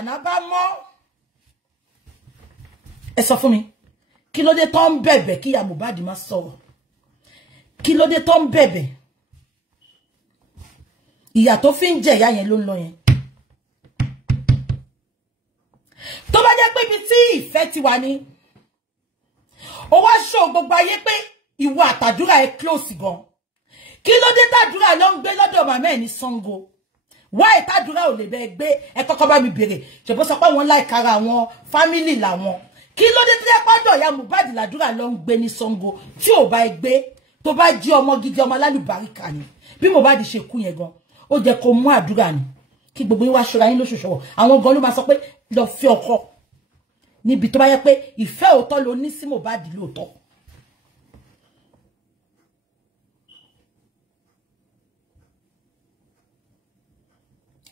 Àṣànà bá mọ́ ẹ sọ fún mi kí ló dé tó ń bẹ̀bẹ̀ kí ìyá Mohbad má sọ̀rọ̀ kí ló dé tó ń bẹ̀bẹ̀ ìyà tó fi ń jẹ ìyá yẹn ló ń lọ yẹn tó bá jẹ́ pé ibi tí ìfẹ́ ti wà ní ó wá show gbogbo ayé pé ìwọ àtàdúrà ẹ close gan kí ló dé tàdúrà ló ń gbé lọ́dọ̀ màmá ẹ̀ ní Sango why tàdúrà ò lè bẹ gbé ẹ kọ́kọ́ bá mi bèrè ṣèbó sọ pé wọ́n like ara wọn family làwọn kí ló dé tẹ́ pàdọ̀ ìyá Mohbad làdúrà ló ń gbé ní Sango tí ò bá gbé tó bá jí ọmọ gidi ọmọ alálùbáríkà ni bí Mohbad ṣe kú yẹn gan ó jẹ́ kó mú àdúrà ni kí gbogbo yín wá ṣọ́ra yín lóṣooṣọ́wọ́ àwọn gan ló máa sọ pé lọ fi ọkọ níbi tó bá yẹ pé ìfẹ́ òótọ́ ló ní sí Mohbad lóòótọ́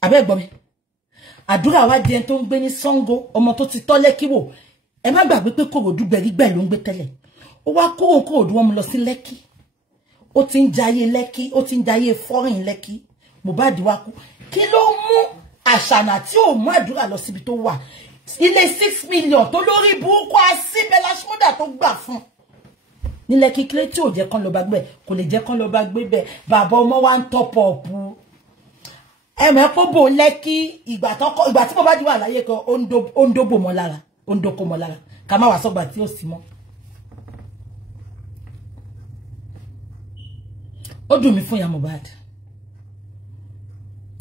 abẹ́ gbọ́ mi àdúrà wá di ẹni tó ń gbé ní Sango ọmọ tó ti tọ́ Lẹ́kì wò ẹ má gbàgbé pé Kòròdú gbẹ̀rígbẹ̀ ló ń gbé tẹ́lẹ̀ ó wá Kòròdú wọn mú lọ sí Lẹ́kì ó ti ń jayé Lẹ́kì ó ti ń jayé foreign Lẹ́kì Mohbad wá kú kí ló mú Àṣànà tí ò mú àdúrà lọ síbi tó wà ilé 6 million tó lórí burúkú Asíbẹ́lá Ṣmúdà tó gbà fún ní Lẹ́kì kílé tí ò jẹ́ kán lọ bá gbé kò lè jẹ́ kán lọ bá gbé bẹ́ẹ̀ bàbá ọmọ wa ń tọ́pọ̀ ọ̀pù ẹ̀mẹ́ kó bò Lẹ́kì ìgbà tí Mohbad wà láyé kan ó ń dóbò mọ́ lára ó ń dókò mọ́ lára ká má wà sọ́gbà tí ó sì mọ́ ó dùn mí fún ìyá Mohbad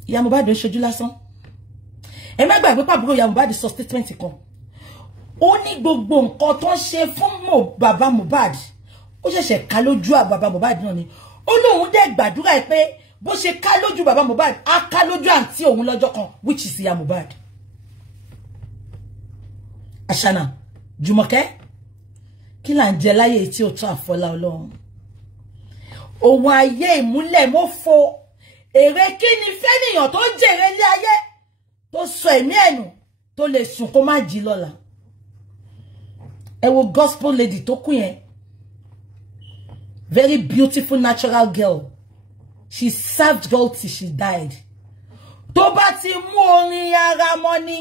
ìyá Mohbad ó ṣojú lásán ẹ má gbàgbé pàbúrò ìyá Mohbad sọ statement kan ó ní gbogbo nǹkan tó ń ṣe fún bàbá Mohbad ó ṣẹ̀ṣẹ̀ ká lójú bàbá Mohbad náà ni ó lóun dẹ̀ gbàdúrà pé bó ṣe ká lójú bàbá Mohbad á ká lójú àǹtí òun lọ́jọ́ kan which is ìyá Mohbad Àṣànà Jùmọ̀kẹ́ kí là ń jẹ láyé tí ó tó àfọlá Ọlọ́run ohun ayé ìmúlẹ̀ mọ́fọ́ èrè kí ni fẹ́nìyàn tó ń jèrè ilé ayé tó sọ ẹ̀mí ẹ̀nù tó lè sùn kó má jí lọ́la ẹ wo gospel lady tó kú yẹn very beautiful natural girl she served God till she died tó bá ti mú orin ara mọ́ ni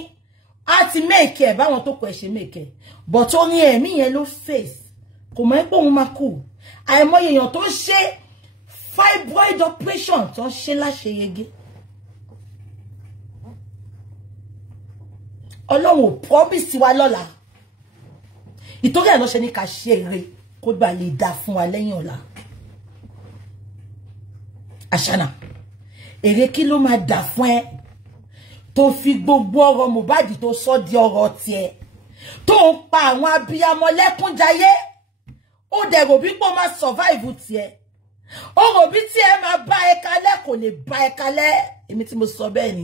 a ti make ẹ̀ báwọn tó kọ ẹ̀ ṣe make ẹ̀ but orin ẹ̀mí yẹn ló face kò mọ̀ pé òun máa kú àìmọye èèyàn tó ṣe fibroid operation tó ṣe láṣeyege Ọlọ́run ò promise wa lọ́la ìtorí ẹ̀ ló ṣe ní ká ṣe eré kó gbà lè dá fún wa lẹ́yìn ọ̀la Àṣànà èrè kí ló máa dà fún ẹ tó fi gbogbo ọ̀rọ̀ Mohbad tó sọ di ọ̀rọ̀ tiẹ̀ tó ń pa àwọn abiyamọ lẹ́kúnjayé ó dẹ̀ rò bí pé ó máa survive tiẹ̀ ó rò bí tí ẹ máa bá ẹ kalẹ̀ kò lè bá ẹ kalẹ̀ èmi tí mo sọ bẹ́ẹ̀ ni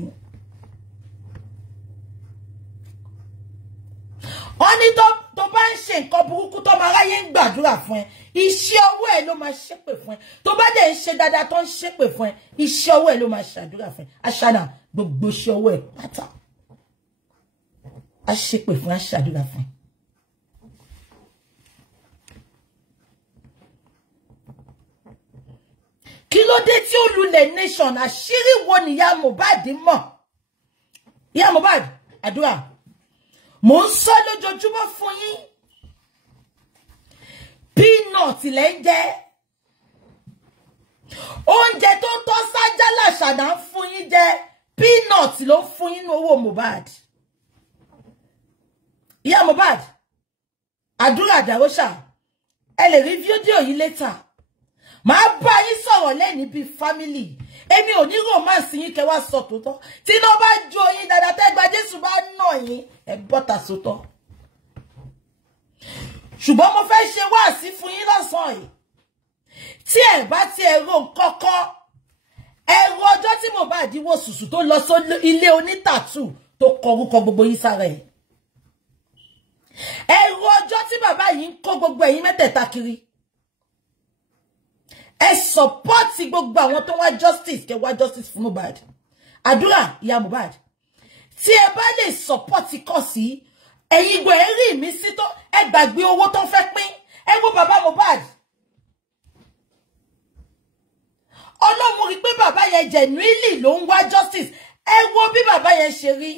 wọ́n ní tó bá ń ṣe nǹkan burúkú tó máa ráyé ń gbàdúrà fún ẹ iṣẹ́ ọwọ́ ẹ ló máa ṣépè fún ẹ tó bá dẹ̀ ń ṣe dáadáa tó ń ṣépè fún ẹ iṣẹ́ ọwọ́ ẹ ló máa ṣàdúrà fún ẹ Àṣànà gbogbo iṣẹ́ ọwọ́ ẹ pátá a ṣépè fún ẹ ṣàdúrà fún ẹ. Kí ló dé tí ó lulẹ̀ nation àṣírí wo ni ìyá Mohbad mọ̀ ìyá Mohbad àdúrà mo ń sọ lójoojúmọ́ fún yín peanut lẹ ń jẹ oúnjẹ tó tọ́ sájà l'Àṣànà ń fún yín jẹ peanut ló ń fún yín ní owó Mohbad ìyá Mohbad àdúrà Darosha ẹ lè rí fídíò yìí later màá bá yín sọ̀rọ̀ lẹ́ni bíi family èmi ò ní romance yín kẹ́ wá sọ tòótọ́ tí iná bá jó yín dáadáa tẹ́gbà Jésù bá nà yín ẹ bọ́ta sótọ́ ṣùgbọ́n mo fẹ́ ṣe wáàsí fún yín lọ́sàn-án yìí tí ẹ bá ti ẹ̀rọ kọ́kọ́ ẹ̀rọ ọjọ́ tí Mohbad wò sùsù tó lọ sí ilé onítàtù tó kọ orúkọ gbogbo yín sára ẹ̀ ẹ̀rọ ọjọ́ tí bàbá yìí ń kó gbogbo ẹ̀yin mẹ́tẹ̀ẹ̀ta kiri ẹ sọpọ́tì gbogbo àwọn tó wá justice kẹ wá justice fún Mohbad àdúrà ìyá Mohbad tí ẹ bá lè sọpọ́tì kọ́ sí ẹ̀yin gbọ́ ẹ rí mi sí tó ẹ gbàgbé owó tó fẹ́ pín ẹ wo bàbá Mohbad Ọlọ́run rí pé bàbá yẹn genuinely ló ń wá justice ẹ wo bí bàbá yẹn ṣe rí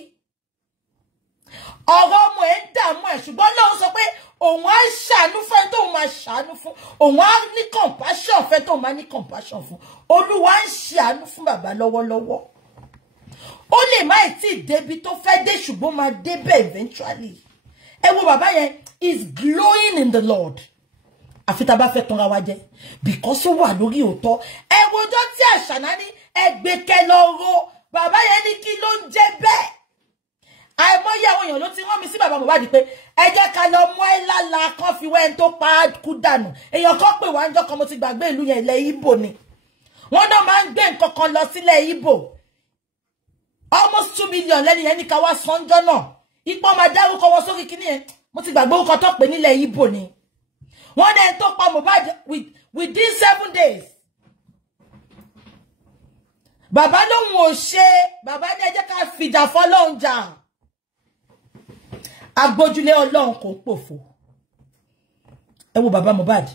ọ̀rọ̀ ọmọ ẹ̀ ń dààmú ẹ̀ ṣùgbọ́n Ọlọ́run sọ pé òun á ṣàánú fẹ́ tó máa ṣàánú fún òun á ní compassion fẹ́ tó máa ní compassion fún Olúwa ń ṣàánú fún bàbá lọ́wọ́lọ́wọ́ ó lè má tí débi tó fẹ́ dé ṣùgbọ́n máa débẹ̀ eventually ẹ wo bàbá yẹn is glowing in the Lord àfi tá bá fẹ́ tanra wa jẹ because ó wà lórí òótọ́ ẹ wojọ́ tí Àṣàná ní ẹgbẹ́kẹ́ lọ́rọ̀ bàbá yẹn ní kí ló ń jẹ́ bẹ́ẹ̀ àìmọye àwọn èèyàn ló ti rán mi sí bàbá Mohbad pé ẹ jẹ́ ká lọ mú ẹ lálá kan fi wẹ́n tó pa á kú dànù èèyàn kan pè wá ń jọ́ kan mo ti gbàgbé ìlú yẹn ilẹ̀ Ìgbò ni wọ́n náà máa ń gbé nǹkan kan lọ sílẹ̀ Ìgbò almost 2 million lẹ́ni yẹn ní ká wá sọ́njọ́ náà ipò máa dárúkọ wọn sórí kíní yẹn mo ti gbàgbé orúkọ tó pè nílẹ̀ Ìgbò ni wọ́n dẹ̀ tó pa Mohbad within 7 days bàbá lóhun ò ṣe bàbá ní ẹ jẹ́ ká fìjà fọ́lọ́hun jà agbójúlé Ọlọ́run kò pòfo ẹ wo bàbá Mohbad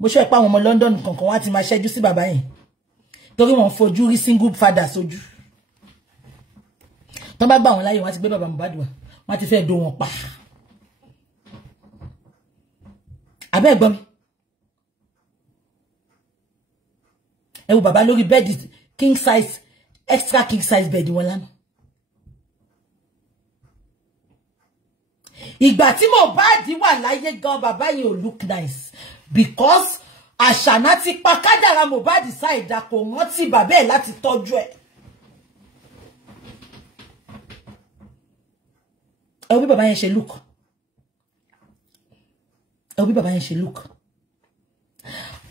mo ṣe pa àwọn ọmọ London kankan wá ti máa ṣẹ́jú sí bàbá yẹn torí wọ́n fojú rí single father sójú tó bá gbà wọ́n láyé wọ́n ti gbé bàbá Mohbad wá wọ́n ti fẹ́ do wọn pa àbẹ́ ẹ̀gbọ́n mi ẹ wo bàbá lórí bed king size extra king size bed wọn lánàá ìgbà tí Mohbad wà láyé gan bàbá yẹn ò look nice because Àṣàná ti pa kádàrá Mohbad ṣáìdá kò wọ́n ti bàbá ẹ̀ láti tọ́jú ẹ̀ ẹ wo bí bàbá yẹn ṣe look ẹ wo bí bàbá yẹn ṣe look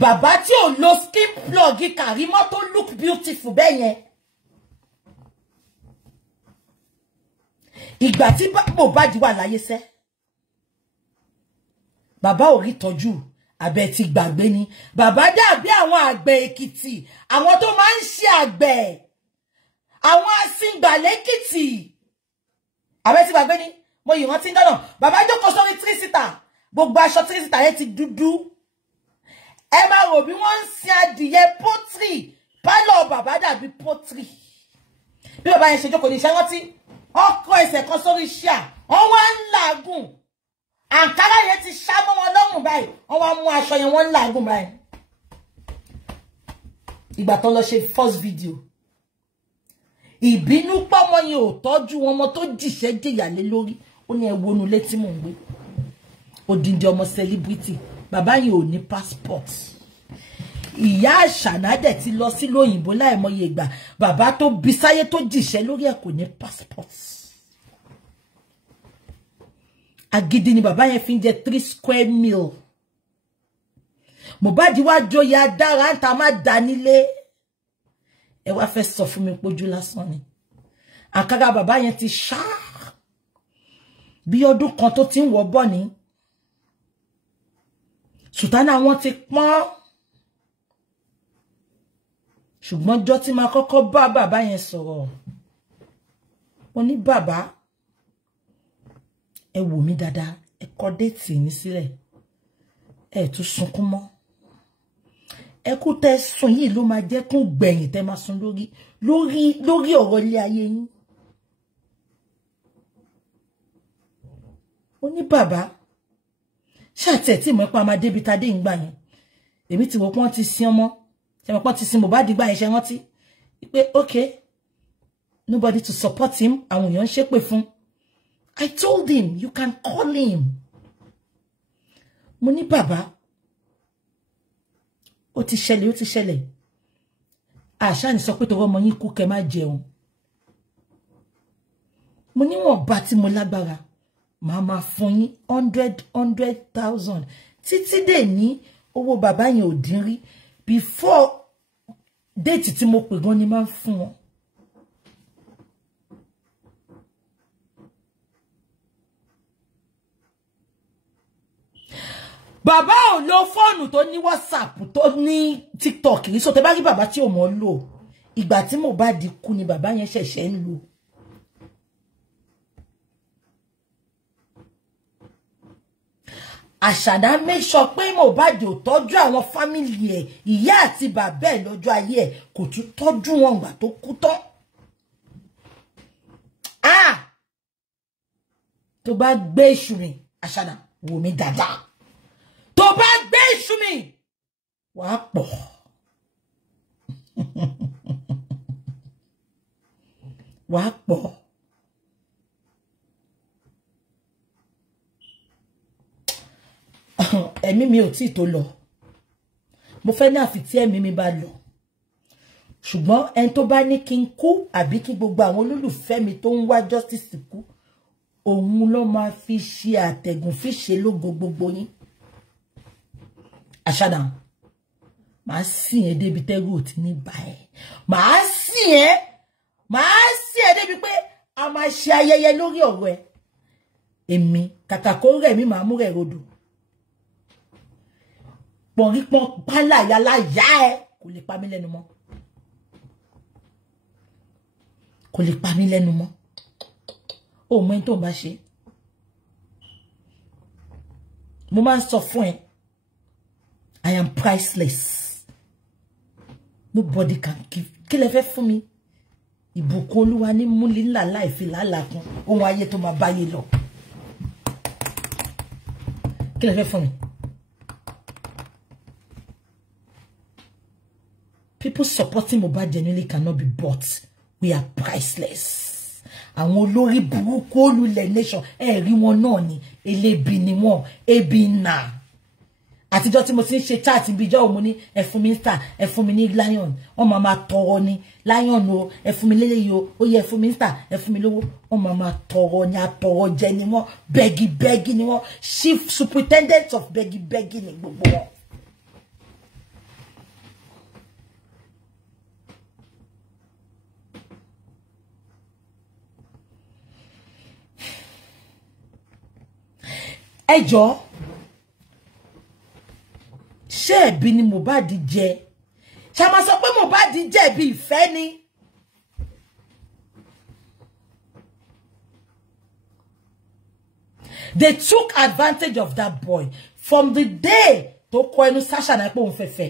bàbá tí ò lo skin plug Kàrímọ́ tó look beautiful bẹ́ẹ̀ yẹn ìgbà tí Mohbad wà láyé sẹ́ bàbá ò rí tọ́jú àbẹ̀ ti gbàgbé ni bàbá dàbí àwọn àgbẹ̀ Èkìtì àwọn tó máa ń ṣe àgbẹ̀ àwọn asíngbàlẹ́kìtì àbẹ̀ ti gbàgbé ni mo yìí rántí dáná bàbá jókòó sórí 3-seater gbogbo aṣọ 3-seater yẹn ti dúdú ẹ máa rò bí wọ́n ń sin adìyẹ pọ́tírì pálọ̀ bàbá dàbí pọ́tírì bí bàbá yẹn ṣe jókòó ní iṣẹ́ rántí ọkọ ẹsẹ̀ kan sórí ṣíà wọ́n wá ń làágùn àǹkárá yẹn ti ṣá mọ́ wọn lọ́rùn báyìí wọ́n wá mú aṣọ yẹn wọ́n ń làágùn báyìí ìgbà tó lọ ṣe first video ìbínú pọ́mọ yẹn ò tọ́jú ọmọ tó jìṣẹ́ jìyà lé lórí ó ní ẹ wọnú létí mò ń gbé odindi ọmọ celebrity bàbá yẹn ò ní passport ìyá Àṣàná dẹ̀ ti lọ sí lóyìnbó láìmọye ìgbà bàbá tó bí sáyé tó jìṣẹ́ lórí ẹ̀ kò ní passport agídí ni bàbá yẹn fi ń jẹ 3 square meal Mohbad wá joyè adára ń ta má dá nílé ẹ wá fẹ́ sọ fún mi pójú lásán ni àkàrà bàbá yẹn ti ṣá bí ọdún kan tó ti ń wọ́ bọ̀ ní sùtánà wọn ti pọ́n ṣùgbọ́n jọ́ tí máa kọ́kọ́ bá bàbá yẹn sọ̀rọ̀ wọ́n ní bàbá ẹ wò mí dáadáa ẹ kọ déètì mi sílẹ̀ ẹ tún sunkún mọ́ ẹkú tẹ́ sùn yìí ló máa jẹ́ kún gbẹ̀yìn tẹ́ máa sùn lórí ọ̀rọ̀ ilé ayé yín ó ní bàbá ṣàtẹ̀ tí mo pa máa débi tá dé ìgbà yẹn èmi ti wò pọ́n ti sin ọmọ ṣe mo pọ́n ti sin Mohbad gbà yẹn ṣe rántí pé okay nobody to support him àwọn èèyàn ń ṣépè fún I told him you can call him mo ní bàbá ó ti ṣẹlẹ̀ àṣà ní sọ pé tó ọmọ yín kú kẹ́ má jẹun mo níwọ̀n bá tí mo lágbára màá máa fún yín 100,000 títí dé ní owó bàbá yẹn ò dín rí before déètì tí mo pè gan ni máa ń fún wọn. Bàbá ò lo fóònù tó ní WhatsApp tó ní TikTok rí so tẹ́ bá rí bàbá tí ò mọ̀ lò ìgbà tí Mohbad kú ni bàbá yẹn ṣẹ̀ṣẹ̀ ń lò. Àṣàdá make sure pé Mohbad ò tọ́jú àwọn family ẹ̀ ìyá àti bàbá ẹ̀ lọ́jọ́ ayé ẹ̀ kò tún tọ́jú wọn gbà tó kú tán. tó bá gbé iṣu mi Àṣànà wò mí dáadáa tó bá gbé iṣu mi wàá pọ̀ wàá pọ̀ ẹ̀mí mi ò tí tó lọ mo fẹ́ ní àfi tí ẹ̀mí mi bá lọ ṣùgbọ́n ẹni tó bá ní kí n kú àbí kí gbogbo àwọn olólùfẹ́ mi tó ń wá justice kú òun ló máa fi ṣe àtẹ̀gùn fi ṣe lógo gbogbo yín Àṣànà màá sìn ẹ́ débi tẹ́rù ò ti ní bá ẹ màá sìn ẹ́ débi pé a máa ṣe ayẹyẹ lórí ọ̀rọ̀ ẹ èmi kàkà kó rẹ̀ mi máa mú rẹ̀ rodò pọ̀nrípọ̀n pálá yálà yá ẹ kò lè pa mí lẹ́nu mọ́ kò lè pa mí lẹ́nu mọ́ ó mọ ẹni tó ń bá ṣe mo máa ń sọ fún ẹ I am priceless nobody can give kí lẹ fẹ́ fún mi ìbùkún Olúwa ní múlí ńlá láìfi làálàá kan ohun ayé tó máa báyé lọ kí lẹ fẹ́ fún mi. People supporting Mohbad genuinely cannot be bought. We are priceless. Àwọn olórí burúkú olùlẹ̀ nation rí wọn náà ni elébi ni wọn ebi nà. Àtijọ́ tí mo ti ń ṣe chat bí ìjọ́ mo ní ẹ fún mi star ẹ fún mi ní lion wọ́n máa tọrọ ni lion o ẹ fún mi lélẹ́yìí o ó yẹ ẹ fún mi star ẹ fún mi lówó wọ́n máa tọrọ ni àtọrọ jẹ ni wọ́n bẹ́gì ni wọ́n chief superintendent of bẹ́gì ni gbogbo wọn. Ẹjọ́ ṣé ẹ̀bi ni Mohbad jẹ ṣá máa sọ pé Mohbad jẹ̀bi ìfẹ́ ni they took advantage of that boy from the day tó kọ ẹnu Sasha náà pé òun fẹ́fẹ́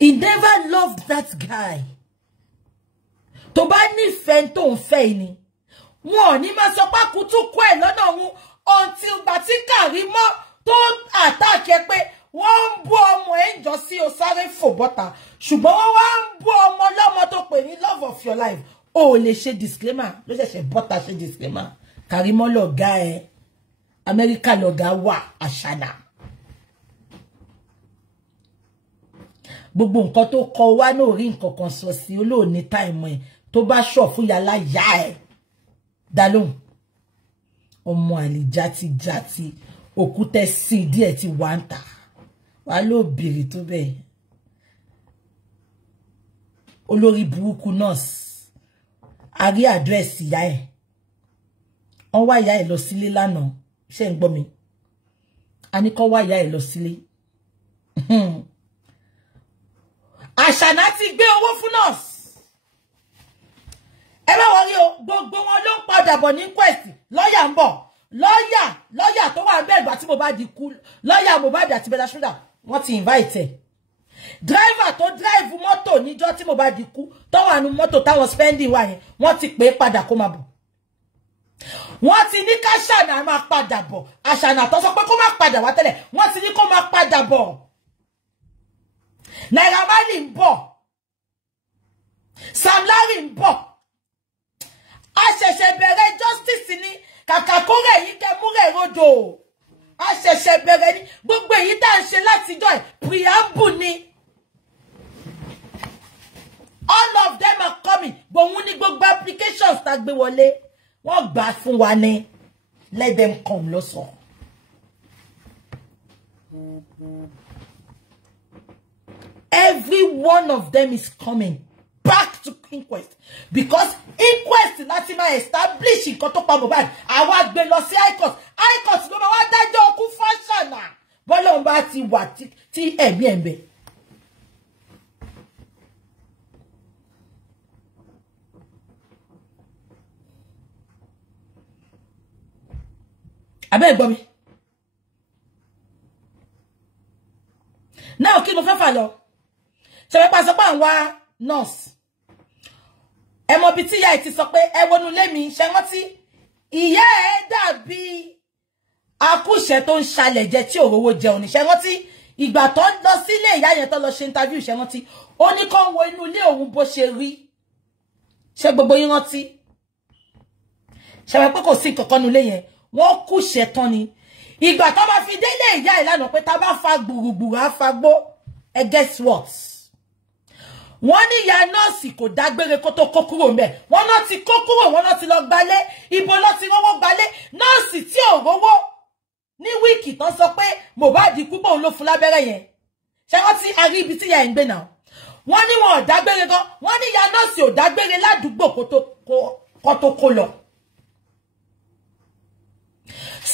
he never loved that guy. Tó bá nífẹ̀ẹ́ tó ń fẹ́ ni wọn ní máa sọ pé kutu kó ẹ̀ lọ́nà òun until gbà tí Kàrímọ́ tó attack ẹ pé wọ́n ń bú ọmọ ẹ̀ ń jọ sí o sáré fò bọ́ta ṣùgbọ́n wọ́n wá ń bú ọmọ lọ́mọ tó pè ní love of your life o lè ṣe disclaimer ló ṣẹ̀ṣẹ̀ bọ́ta ṣe disclaimer Kàrímọ́ lọ̀gá ẹ̀ Amẹ́ríkà lọ̀gá wà Àṣànà gbogbo nǹkan tó kọ wá náà rí nǹkan kan sọ sí olóòní táìmù ẹ̀ tó bá ṣọ̀ fún yàrá yá ẹ̀ dá lóhùn ọmọ àlè játijàti òkúta sí díẹ̀ ti wà ń tà wà ló bèrè tó bẹ́ẹ̀ olórí burúkú nọ́ọ̀sì a rí àdírẹ́sì ìyá ẹ̀ wọ́n wá ìyá ẹ̀ lọ sílé lánàá ṣé ń gbọ́ mi a ní kọ́ wá ìyá ẹ̀ lọ sílé Àṣànà ti gbé owó fún nọ́ọ̀sì ẹ bá wọlé o gbogbo wọn ló ń padà bọ̀ ní quest lọ́ọ̀yà ń bọ̀ lọ́ọ̀yà tó wà bẹ́ẹ̀ ìgbà tí Mohbad kú lọ́ọ̀yà Mohbad àti Bella Shmurda wọ́n ti invite ẹ̀ driver tó drive mọ́tò níjọ́ tí Mohbad kú tó wà nínú mọ́tò táwọn spending wà yẹn wọ́n ti pè é padà kó máa bọ̀ wọ́n ti ní káṣànà máa padà bọ̀ Àṣànà tó sọ pé kó má padà wá tẹ́lẹ̀ wọ́n ti ní kó má padà bọ̀ Naira Marley ń bọ̀ Sam Larry ń bọ̀ a ṣẹ̀ṣẹ̀ bẹ̀rẹ̀ justice ni kàkà kó rẹ̀ yìí kẹ́ mú rẹ̀ rodò a ṣẹ̀ṣẹ̀ bẹ̀rẹ̀ ni gbogbo èyí tá à ń ṣe látijọ́ ẹ̀ preamble ni all of them are coming gbòhun ní gbogbo applications tá gbé wọlé wọ́n gbà fún wa ní let them come lọ́sàn. Every one of them is coming back to inquest because inquest láti máa establish nǹkan tó pa Mohbad àwa gbé lọ sí high court ló máa wá dájọ́ òkú fáṣànà bọ́lá òun bá ti wà tí ẹ̀mí ẹ̀ ń bẹ. Abẹ́ gbọ́ mi náà kí mo fẹ́ fà lọ ṣé wọ́n pa sọ pé àwọn nurse ẹ mọ̀ bí tí ìyá ẹ̀ ti sọ pé ẹ wọnú lé mi ṣe rántí ìyá ẹ̀ dàbí akúṣẹ̀ tó ń ṣalẹ̀ jẹ tí òróró jẹun ní ṣe rántí ìgbà tó lọ sílé ìyá yẹn tó lọ ṣe interview ṣe rántí ó ní kó wo inú ilé òun bó ṣe rí ṣé gbogbo yín rántí ṣe wọ́n pé kò sí kankan nínú ilé yẹn wọ́n kúṣẹ̀ tán ni ìgbà tó bá fi délé ìyá ẹ̀ lánàá pé tá bá fa gbùrùgbùrù á fa gbó ẹ guess what wọ́n ní ìyá nọ́ọ̀sì kò dágbére kó tó kó kúrò ńbẹ̀ wọ́n náà ti kó kúrò wọ́n náà ti lọ gbalé ibo ló ti rówó gbalé nọ́ọ̀sì tí ò rówó ní wíìkì tán sọ pé Mohbad kú pé òun ló fún lábẹ́rẹ́ yẹn ṣé wọ́n ti arí ibi tí ìyá ẹ̀ ń gbé náà wọ́n ní wọn ò dágbére gan wọ́n ní ìyá nọ́ọ̀sì ò dágbére ládùúgbò kó tó kó lọ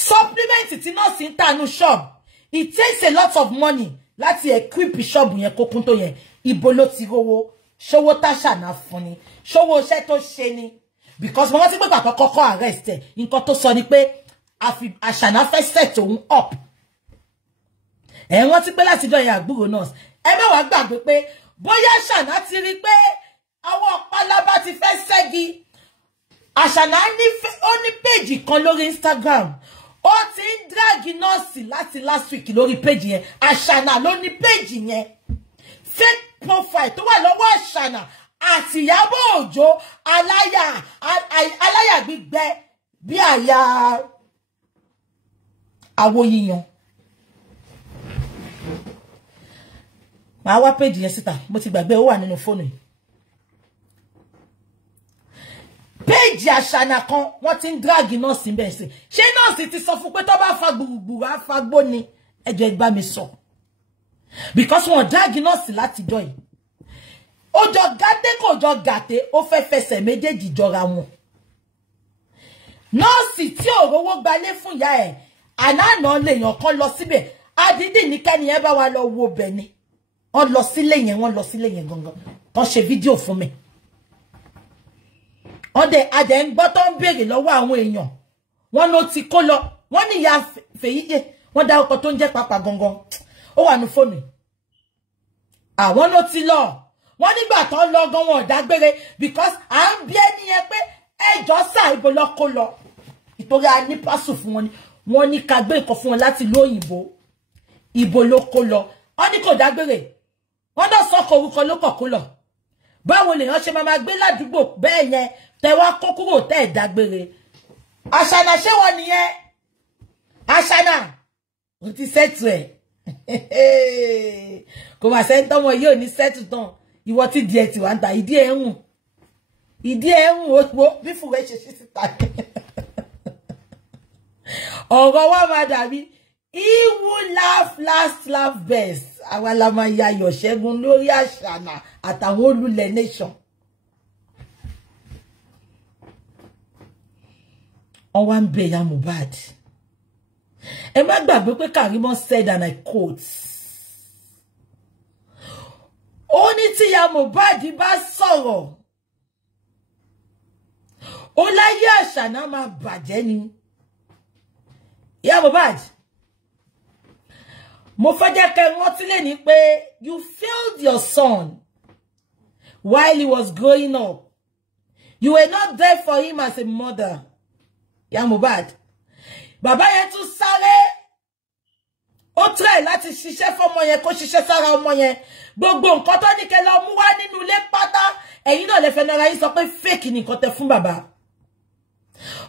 supplement tí nọ́ọ̀sì ń tànú shop it takes a lot of money láti equip shop yẹn kó kún tó yẹn ibo ló ti rówó ṣówó táṣàná fún ni ṣówó iṣẹ́ tó ṣe ni because mo rántí pé pàtó kọ́kọ́ arrest ẹ̀ nǹkan tó sọ ni pé àṣàná fẹ́ set òun up ẹ̀ rántí pé láti jọ ìyá àgbúrò nurse ẹ má wá gbàgbé pé bóyá àṣàná ti rí pé àwọn pálábá ti fẹ́ ṣẹ́gi àṣàná ó ní péjì kan lórí Instagram ó ti ń dragi nọ́ọ̀sì láti last week lórí péjì yẹn àṣàná ló ní péjì yẹn fake profile tó wà lọ́wọ́ àṣàná àti Iyabo Ojo aláyà gbígbẹ bí àyà àwo yíyan màá wá péjì yẹn síta mo ti gbàgbé ó wà nínú fóònù yìí péjì àṣàná kan wọ́n ti ń dragi nọ́ọ̀sì ń bẹ̀ sí ṣé nọ́ọ̀sì ti sọ fún pé tó bá fa gbùrùgbùrù á fa gbó ni ẹjọ́ ẹ bá mi sọ because wọ́n dragi nọ́ọ̀sì láti jọ yìí ó jọ gàté kò jọ gàté ó fẹ́ fẹsẹ̀ méjèèjì jọra wọn nọ́ọ̀sì tí ò rówó gbalé fún ìyá ẹ̀ àná lèèyàn kan lọ síbẹ̀ adídì ní kẹ́ni ẹ bá wa lọ wo bẹ̀ ni wọ́n lọ sílé yẹn gangan wọ́n ṣe fídíò fún mi ọdẹ adẹ ń gbọ́ tó ń béèrè lọ́wọ́ àwọn èèyàn wọ́n ló ti kó lọ wọ́n ní ìyá Fèyíyè wọ́n dá ọkọ̀ tó ń jẹ́ pápá gangan ó wà ní fóònù àwọn ló ti lọ wọ́n nígbà tó lọ gan wọn ò dágbére because à ń bí ẹni yẹn pé ẹjọ́ sà ibo lọ kó lọ ìtorí a ní pásù fún wọn ni wọ́n ní ká gbé nǹkan fún wọn láti ìlú òyìnbó ibo ló kó lọ wọ́n ní kò dágbére wọ́n náà sọkọ orúkọ ló kọ̀ kó lọ báwo lèèyàn ṣe máa gbé ládùúgbò bẹ́ẹ̀ yẹn tẹ wá kó kúrò tẹ́ ẹ̀ dágbére àṣànà ṣé wọ́n nìyẹn àṣànà ò ti sẹ́tù ẹ̀ kò mà sẹ́ńtọ́ wọn yóò ní sẹ́tù tán ìwọ tí díẹ̀ tí wà ń ta ìdí ẹ̀ ń wo bí fúnra ṣe ṣí síta ọ̀rọ̀ wa máa dàbí he who laugh best àwa la máa ya ayọ̀ ṣẹ́gun lórí àṣànà àtàwọn olùlẹ̀ nation. On one bẹ ya Mohbad ẹ má gbàgbé pé Karimo said and I quote ó ní tí ya Mohbad bá sọ̀rọ̀ ó láyé àṣànà máa bàjẹ́ ni ya Mohbad mo fẹ́ jẹ́ kẹ́ rántí lé ní pé you failed your son while he was growing up. You were not there for him as a mother. Ya Mohbad. Bàbá yẹn tún sáré. Ó try láti ṣiṣẹ́ fọ́mọ yẹn kó ṣiṣẹ́ sára ọmọ yẹn. Gbogbo nǹkan tó ní kẹ́ lọ mú wá nínú ilé pátá. Ẹ̀yin náà lè fẹ́ nara yín sọ pé fake ni nǹkan tẹ́ fún bàbá.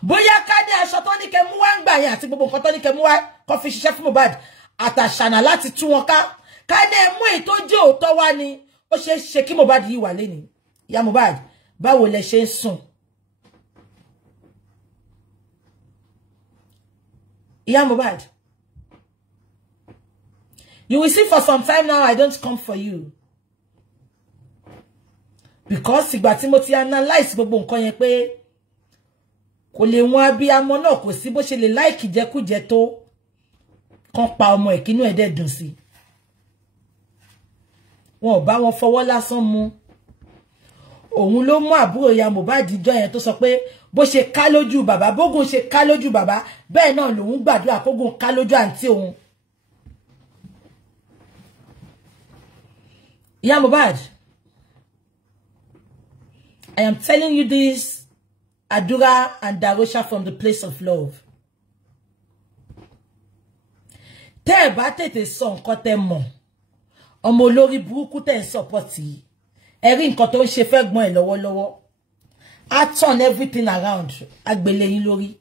Bóyá ká ní aṣọ tó ní kẹ́ mú wá ń gbà yẹn àti gbogbo nǹkan tó ní kẹ́ mú wá kó fi ṣiṣẹ́ fún Mohbad. Àtàṣànà láti tú wọn ká. Ká ní ẹ mú èyí tó jẹ́ òótọ́ wá ni. Ó ṣe kí Mohbad yìí wà lẹ́ni. Ya Mohbad, báwo lẹ ṣe ń sùn? Ya Mohbad, you will see for some time now I don't come for you. Because ìgbà tí mo ti analyze gbogbo nǹkan yẹn pé kò lè wọn abiyamọ náà kò sí bó ṣe lè like jẹkújẹ tó kan pa ọmọ ẹ̀ kínú ẹ̀ dẹ̀ dùn sí. Wọn ò bá wọn fọwọ́ lásán mú. Òun ló mú àbúrò ya Mohbad jọ yẹn tó sọ pé bó ṣe ká lójú bàbá bógun ṣe ká lójú bàbá bẹ́ẹ̀ náà lòun gbàdúrà kógun ká lójú àǹtí òun. Iyabo Ojo, I am telling you this, Adura and Darosha, from the place of love. Te batete son kote mon. Omo lori buruku te supporti. Eri nkan to nse fegbon e lowo. I turn everything around. Agbele yin lori.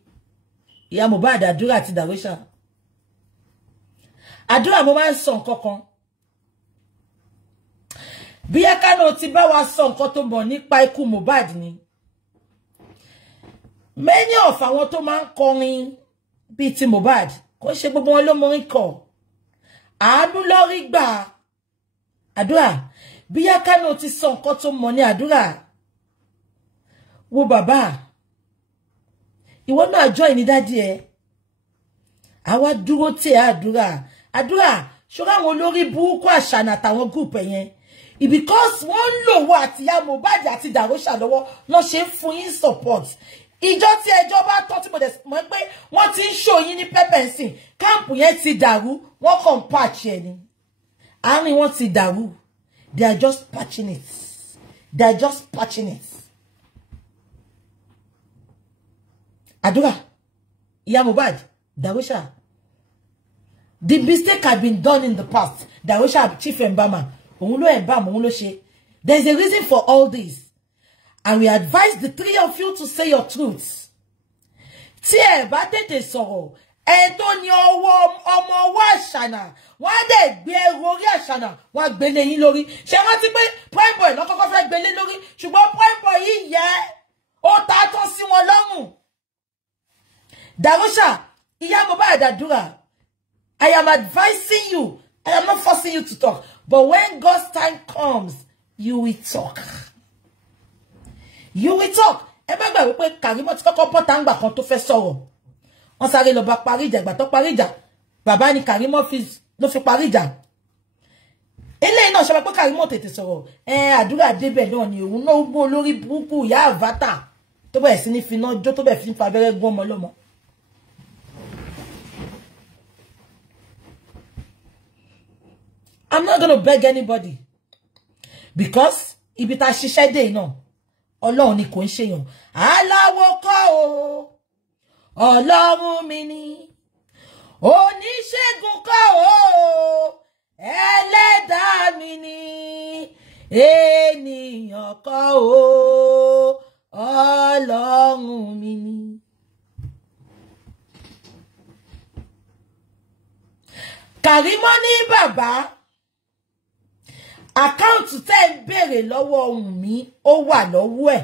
Iyabo Ojo, Adura ati Darosha. Adura mo ma son kokon. Bí aka no ti bá wa sọ nǹkan tó mọ̀ nípa Iku Mohbad ni. Many of àwọn tó máa ń kọrin bí ti Mohbad kò ṣe gbogbo wọn ló morin kọ. Àánú lórí gbà. Àdúrà bí aka no ti sọ nǹkan tó mọ̀ ní àdúrà. Wo bàbá. Ìwọ náà join ni daddy ẹ. Àwa dúró tì àdúrà. Àdúrà ṣọ́ra àwọn olórí burúkú àṣànà àtàwọn group ẹ̀yẹn. Because one lo wa àti Iyabo Mohbad àti Darosha lọ́wọ́ ló ṣe fún yín support. Ìjọ tí ẹjọ́ bá tọ́ tí mo dẹ̀ mọ̀ pé wọ́n ti ń show yín ní pepensin. Camp yẹn ti dàrú, wọ́n kàn patch ẹ ni. Àárín wọn ti dàrú. They are just patching it. They are just patching it. Adura, Iyabo Ojo, Darosha. The mistake had been done in the past. Darosha, Chief Mbama. There's a reason for all this. And we advise the three of you to say your truths. Tie ba tete sọ̀rọ̀. E to ni ọmọ wa Àṣànà. Wọ́n dé gbé orí Àṣànà, wọ́n gbé lé yín lórí. Ṣé wọ́n ti pé Prime Boy ló kọ́kọ́ fẹ́ gbé lé lórí, ṣùgbọ́n Prime Boy yìí yẹ ó ta tán sí wọn lọ́rùn. Darosha, Iyabo Ojo, Adura, I am advising you. I am not forcing you to talk. But when God's time comes, you will talk. You will talk. E ma gba wípé Karimo ti kọ́kọ́ bota ngba kan tó fẹ́ sọ̀rọ̀. Wọ́n sáré lọ bá parí ìjà, ìgbà tó parí ìjà. Bàbá ni Karimo ló fi parí ìjà. Eléyìí náà ṣe pé Karimo tètè sọ̀rọ̀. Àdúrà débẹ̀ náà ni òun náà gbọ́ lórí burúkú ìyá Avata. Tó bẹ̀rẹ̀ sí ní fi náà jó, tó bẹ̀rẹ̀ fi fa abẹ́rẹ́ gún ọmọ lọ́mọ. I'm not going to beg anybody. Because ibi ta ṣiṣẹ́ dé náà, Ọlọ́run ni kò ń ṣe yàn. Aláwo kọ́ o, Ọlọ́run mi ni. Oníṣègùn kọ́ o, Ẹlẹ́dàá mi ni. Ènìyàn kọ́ o, Ọlọ́run mi ni. Karimo ní bàbá. Account tẹ́ ń béèrè lọ́wọ́ Wunmi ó wà lọ́wọ́ ẹ̀.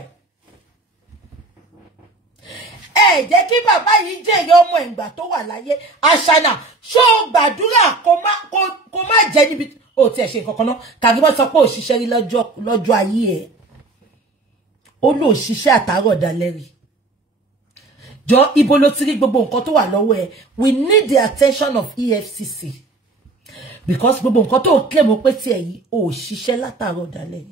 Ẹ jẹ́ kí bàbá yìí jèrè ọmọ ìgbà tó wà láyé. Àṣànà ṣó gbàdúrà kó má jẹ́ níbi ó ti ẹ̀ ṣe nǹkan kan náà. Karimo sọ pé ó ṣiṣẹ́ rí lọ́jọ́ ayé ẹ̀. Ó lò ṣiṣẹ́ àtàárọ̀ dalẹ́ rí. Jọ ibo ló ti rí gbogbo nǹkan tó wà lọ́wọ́ ẹ̀. We need the attention of EFCC. Because gbogbo nǹkan tó claim pé tí èyí ó ṣiṣẹ́ látàárọ̀ dalẹ́.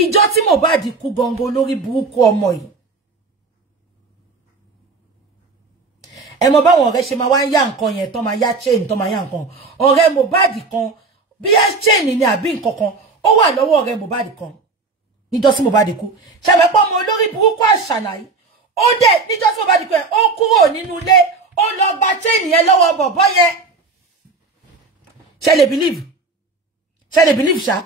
Ìjọ tí Mohbad kú gangan lórí burúkú ọmọ yìí. Ẹ mọ̀ báwọn ọ̀rẹ́ ṣe máa wá yá nǹkan yẹn tó máa yá chain tó máa yá nǹkan. Ọ̀rẹ́ Mohbad kan bí ẹ chain ni àbí nǹkan kan ó wà lọ́wọ́ ọ̀rẹ́ Mohbad kan. Níjọ́ tí Mohbad kú. Ṣé ẹ mọ̀ ọmọ olórí burúkú Àṣànà yìí. Ó dé níjọ́ tí Mohbad kú ẹ ó kúrò nínú ilé ó lọ gba chain yẹn lọ́wọ́ bọ̀bọ́ yẹn. Ṣé lè believe? Ṣé lè believe ṣá?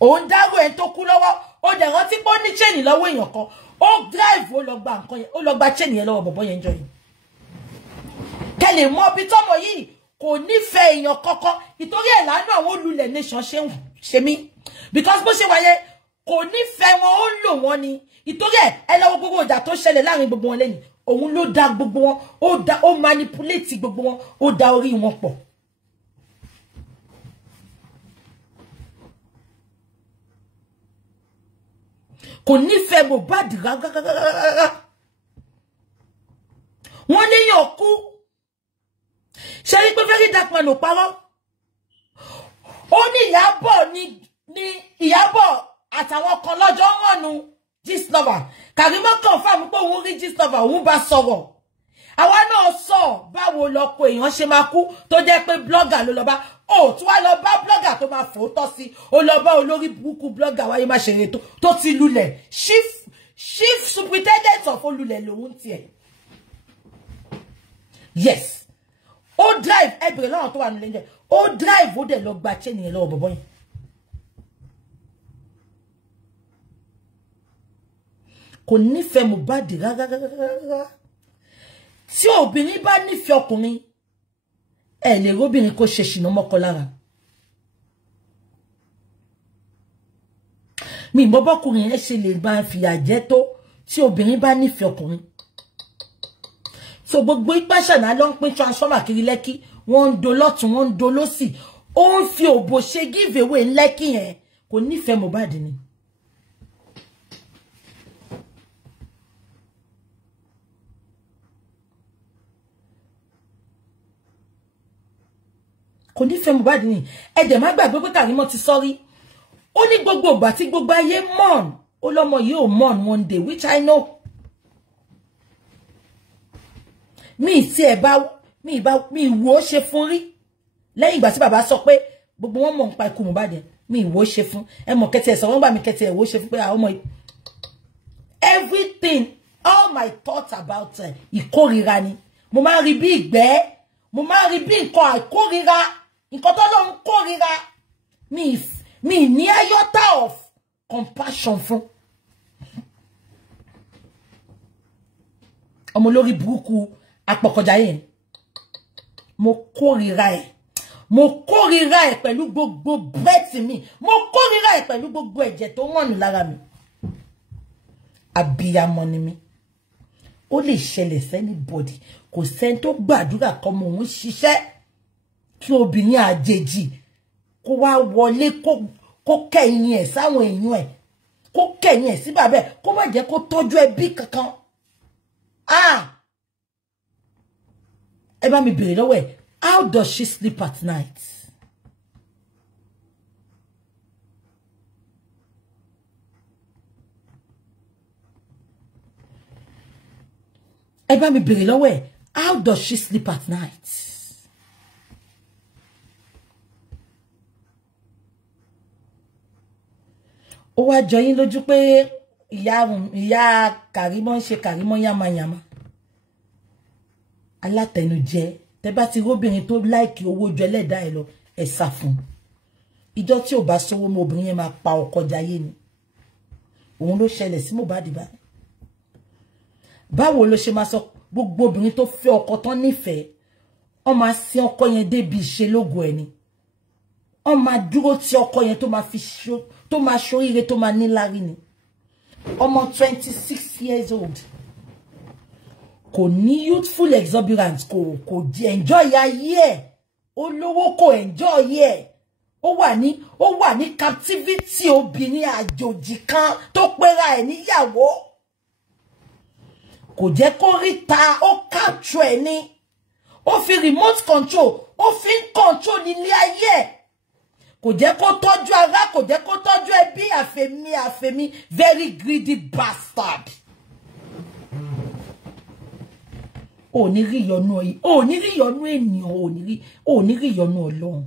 Òun dárò ẹ̀ tó kú lọ́wọ́, ó dẹ̀ rántí pé ó ní chain lọ́wọ́ èèyàn kan. Ó drive ó lọ gba nǹkan yẹn, ó lọ gba chain yẹn lọ́wọ́ bọ̀bọ́ yẹn jọ yìí. Kẹ́ lè mọ̀ bí tọ́mọ yìí kò nífẹ̀ẹ́ èèyàn kankan, ìtorí ẹ̀ lánàá àwọn olùlẹ̀ nation ṣe mí. Because bó ṣe wáyé kò nífẹ̀ẹ́ wọn ó lò wọ́n ni. Ìtorí ẹ̀ lọ́wọ́ gbogbo ìjà tó ṣẹlẹ̀ láàrin gbogbo wọn lẹ́yìn. Òun ló dá gbogbo wọn, ó manipulate gbogbo wọn, ó dá orí wọn pọ̀. Kò nífẹ̀ẹ́ Mohbad rárá. Wọ́n léyàn kú. Ṣé rí pé very dark man ò parọ́. Ó ní Iyabo àtàwọn kan lọ́jọ́ wọ̀nù gist lover. Karimo confirm pé òun rí gist lover, òun bá sọ̀rọ̀. Àwa náà sọ báwo lọ́pọ̀ èèyàn ṣe máa kú tó jẹ́ pé blogger ló lọ bá. Oh, tu wá lọ bá blogger tó máa fòótọ́ sí. Ó lọ bá olórí burúkú blogger wáyé má ṣe re tó ti lulẹ̀. Chief superintendent of olulẹ̀ lòun tiẹ̀. Yes. Ó drive every lọ́wọ́ tó wà nílé ńjẹ́. Ó drive ó dẹ̀ lọ gba chain yẹn lọ́wọ́ bọ̀bọ́ yẹn. Kò nífẹ̀ẹ́ Mohbad rárá. Tí obìnrin bá nífẹ̀ẹ́ ọkùnrin, ẹ lè róbìnrin kó ṣe ṣìnà mọ́kọ lára. Mi mọ̀ bọ́kùnrin ẹ ṣe lè máa fìyà jẹ tó tí obìnrin bá nífẹ̀ẹ́ ọkùnrin. So gbogbo ipá ṣàná ló ń pín transformer kiri Lẹ́kì, wọ́n ń do lọ́tún, wọ́n ń do lósì. Ó ń fi òbò ṣe give away Lẹ́kì yẹn, kò nífẹ̀ẹ́ Mohbad ni. Kò nífẹ̀ẹ́ Mohbad ni. Ẹ dẹ̀ má gbàgbé pé Karimo ti sọ́rí. Ó ní gbogbo ìgbà tí gbogbo ayé mourn. Ó lọ́mọ yìí ò mourn one day, which I know. Mi wo ṣe fún rí. Lẹ́yìn ìgbà tí bàbá sọ pé gbogbo wọn mọ̀ nípa ikú Mohbad yẹn, mi wo ṣe fún. Ẹ mọ̀ kẹ́tì ẹ̀ sọ wọ́n gbà mí kẹ́tì ẹ̀ wo ṣe fún pé ọmọ yìí. Everything, all my thoughts about ìkórìíra ni. Mo máa rí bí ìgbẹ́. Mo máa rí bí nǹkan àìkórìíra. Nǹkan tó lọ ń kórìíra. Mi ní iota of compassion fún. Ọmọ lórí burúkú apọ̀kọjà yẹn. Mo kórìíra ẹ̀. Mo kórìíra ẹ̀ pẹ̀lú gbogbo breath mi. Mo kórìíra ẹ̀ pẹ̀lú gbogbo ẹ̀jẹ̀ tó wọ̀nù lára mi. Abiyamọ ni mi. Ó lè ṣẹlẹ̀ sẹ́nibọ̀dì. Kò sẹ́ni tó gbàdúrà kọ́mọ òun ṣiṣẹ́ kí obìnrin àjèjì kó wá wọlé kó kẹ̀yìn ẹ̀ sáwọn èèyàn ẹ̀, kó kẹ̀yìn ẹ̀ sí bàbá ẹ̀, kó má jẹ́ kó tọ́jú ẹbí kankan. Ẹ bá mi bèrè lọ́wọ́ ẹ̀, how does she sleep at night? Ẹ bá mi bèrè lọ́wọ́ ẹ̀, how does she sleep at night? Ó wá jọ yín lójú pé ìyá Karimo ń ṣe Karimo yamayama. Alátẹnujẹ, tẹ́ bá ti róbìnrin tó láìkì owó jọ ẹlẹ́dàá ẹ̀ lọ, ẹ sá fún. Ìjọ tí ò bá sówó mọ́ obìnrin yẹn máa pa ọkọ jayé ni. Òun ló ṣẹlẹ̀ sí Mohbad báyìí. Báwo ló ṣe máa sọ gbogbo obìnrin tó fẹ́ ọkọ tán nífẹ̀ẹ́, ó máa sin ọkọ yẹn débi ìṣelógo ẹ̀ ni. Ó máa dúró tí ọkọ yẹn tó máa ṣoríire tó máa níláárí ni. Ọmọ 26 years old. Kò ní youthful exuberance, kò enjoy ayé ẹ̀. Ó lówó kò enjoy ẹ̀. Ó wà ní captivity obìnrin àjòjì kan tó pera ẹ̀ níyàwó. Kò jẹ́ kó ríta, ó capture ẹ̀ ni. Ó fi remote control, ó fi ń control nílé ayé ẹ̀. Kò jẹ́ kó tọ́jú ara, kò jẹ́ kó tọ́jú ẹbí, àfẹ́mí, very greedy bastard. Ó ní rí ìyọnu ènìyàn, ó ní rí ìyọnu Ọlọ́run.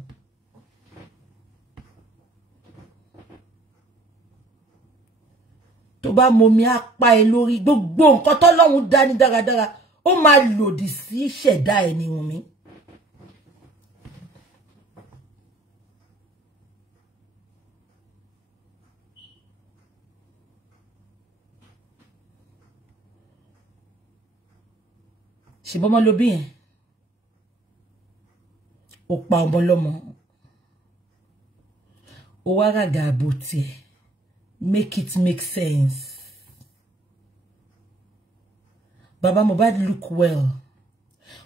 Tó bá momi apá ẹ lórí gbogbo nǹkan t'Ọlọ́run dá ní dáradára, ó máa lòdì sí ìṣẹ̀dá ẹ ní Wunmi. Ṣebí ọmọ ló bí yẹn. Ó pa ọmọ lọ́mọ. Ó wá ràgà àbò tiẹ̀. Make it make sense. Baba Mohbad look well,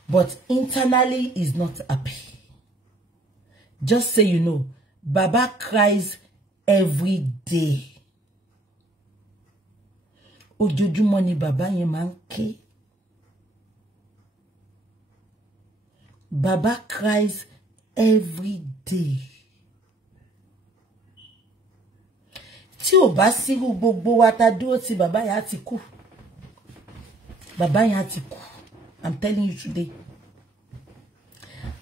but internally is not happy. Just so you know, Baba cries every day. Ojoojúmọ́ ni Baba yẹn máa ń ké. Baba cries every day. Tí ò bá sírú gbogbo wa tá dúró tí bàbá yẹn á ti kú. Bàbá yẹn á ti kú. I'm telling you today.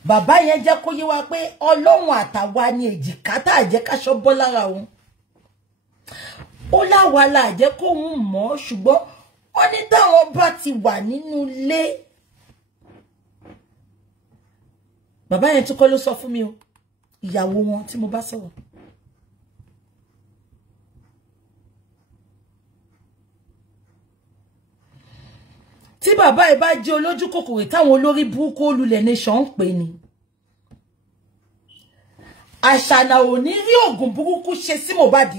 bàbá yẹn jẹ́ kó yé wa pé Ọlọ́run àtàwa ni èjìká tá jẹ́ ká ṣọ́ bọ́ lára òun. Ó láwa la jẹ́ kó òun mọ̀ ṣùgbọ́n ó ní táwọn bá ti wà nínú ilé. Bàbá yẹn tún kọ́ ló sọ fún mi o, ìyàwó wọn tí mo bá sọ̀rọ̀. Tí bàbá ẹ bá jẹ́ olójú kòkòrò táwọn olórí burúkú olùlẹ̀ nation ń pè ní. Àṣànà ò ní rí oògùn burúkú ṣe sí Mohbad.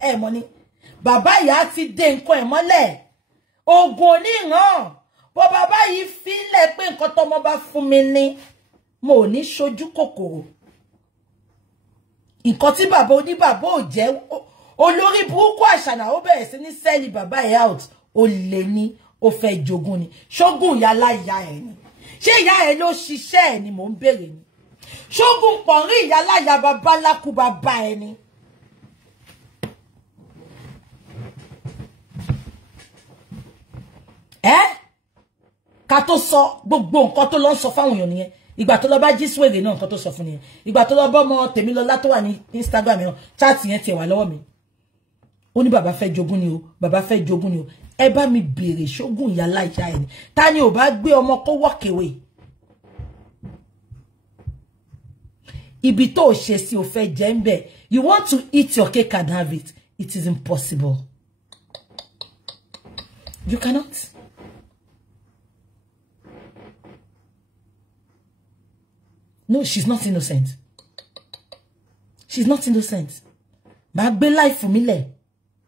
Ẹ mọ̀ ni. Bàbá ìyá ti dé nǹkan ẹ̀ mọ́lẹ̀. Oògùn oníran. Bó bàbá yìí fílẹ̀ pé nǹkan tọ́mọ bá fún mi ní. Mo ò ní ṣojú kòkòrò. Nǹkan tí bàbá oníbàbá ò jẹ́ olórí burúkú Àṣànà ó bẹ̀rẹ̀ sí ní sẹ́ẹ̀lì bàbá ẹ̀ out. Ó lè ní. Ó fẹ́ jogún ni. Ṣógùn ìyá láyà ẹ̀ ni. Ṣé ìyá ẹ̀ ló ṣiṣẹ́ ẹ̀ ni mò ń béèrè ni. Ṣógùn pọ̀nrí ìyá láyà bàbá lákú bàbá ẹ̀ ni. Ká tó sọ gbogbo nǹkan tó lọ ń sọ fáwọn èèyàn nìyẹn. Ìgbà tó lọ bá Jíswèrè náà nǹkan tó sọ fún nìyẹn. Ìgbà tó lọ bá ọmọ Tèmilọ́lá tó wà ní Instagram yẹn chat yẹn ti wà lọ́wọ́ mi. Ó ní bàbá fẹ́ jogún ni o. Bàbá fẹ́ jogún ni o. Ẹ bá mi béèrè ṣógùn ìyá láyà ẹ̀ ni. Ta ni ò bá gbé ọmọ kó walk away. Ibi tó ṣe sí o fẹ́ jẹ ńbẹ̀. You want to eat your cake and have it. It is impossible. You cannot. No, she's not innocent. She's not innocent. Ba gbé life fún mi lẹ̀.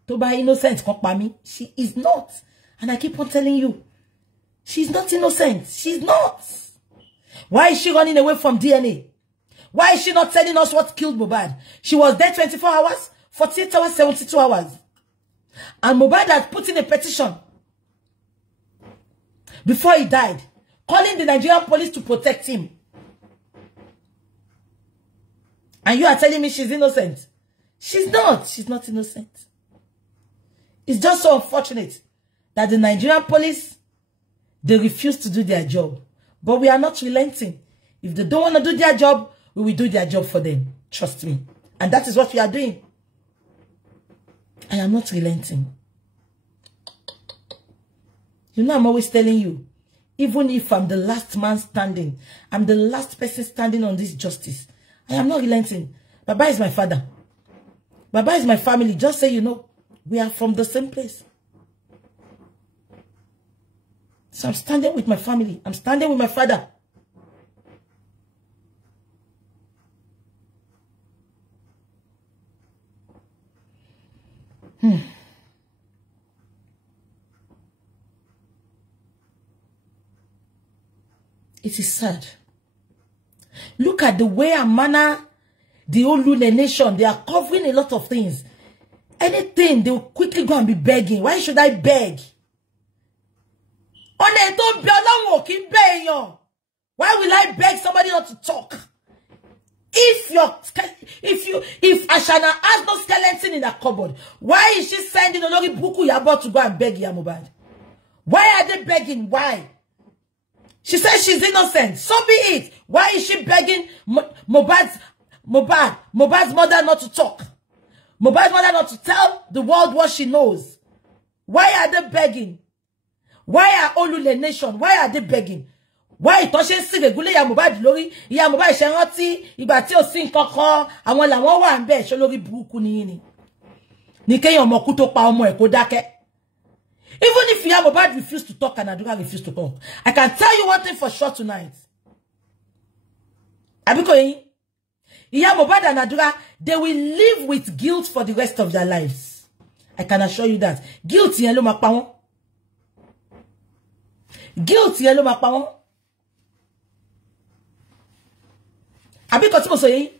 Tó bá innocent kan pa mí. She is not. And I keep on telling you. She's not innocent. She's not. Why is she running away from DNA? Why is she not telling us what killed Mohbad? She was dead 24 hours, 48 hours, 72 hours. And Mohbad had put in a petition before he died, calling the Nigerian police to protect him. And you are telling me she's innocent? She's not. She's not innocent. It's just so unfortunate that the Nigerian police, they refuse to do their job. But we are not relenting. If they don't want to do their job, we will do their job for them. Trust me. And that is what we are doing. I am not relenting. You know, I'm always telling you, even if I'm the last man standing, I'm the last person standing on this justice, I am not relenting. Baba is my father. Baba is my family. Just so you know, we are from the same place. So I'm standing with my family. I'm standing with my father. It is sad. Look at the way and manner the Olule nation, they are covering a lot of things. Anything, they will quickly go and be begging. Why should I beg? Why will I beg somebody not to talk? If Ashana has no skeleton in her cupboard, why is she sending Olori Bukky Iyabo to go and beg Iyabo Mohbad? Why are they begging? Why? She says she's innocent. So be it. Why is she begging Mohbad's mother not to talk? Mohbad's mother not to tell the world what she knows? Why are they begging? Why are Olule nation? Why are they begging? Why Toshe si regule Iyabo Mohbad lórí Iyabo Mohbad ṣe rántí ìgbà tí ó sin kankan àwọn làwọn wà ńbẹ̀ ṣe lórí burúkú ni ni kéèyàn mọ kú tó pa ọmọ ẹ̀ kó dákẹ́. Even if Iyabo Mohbad refused to talk and Adura refused to talk, I can tell you one thing for sure tonight. Abiko Iyabo Mohbad and Adura, they will live with guilt for the rest of their lives. I can assure you that. Guilt yẹn ló máa pa wọ́n. Guilt yẹn ló máa pa wọ́n. Abiko tí mo sọ yẹn,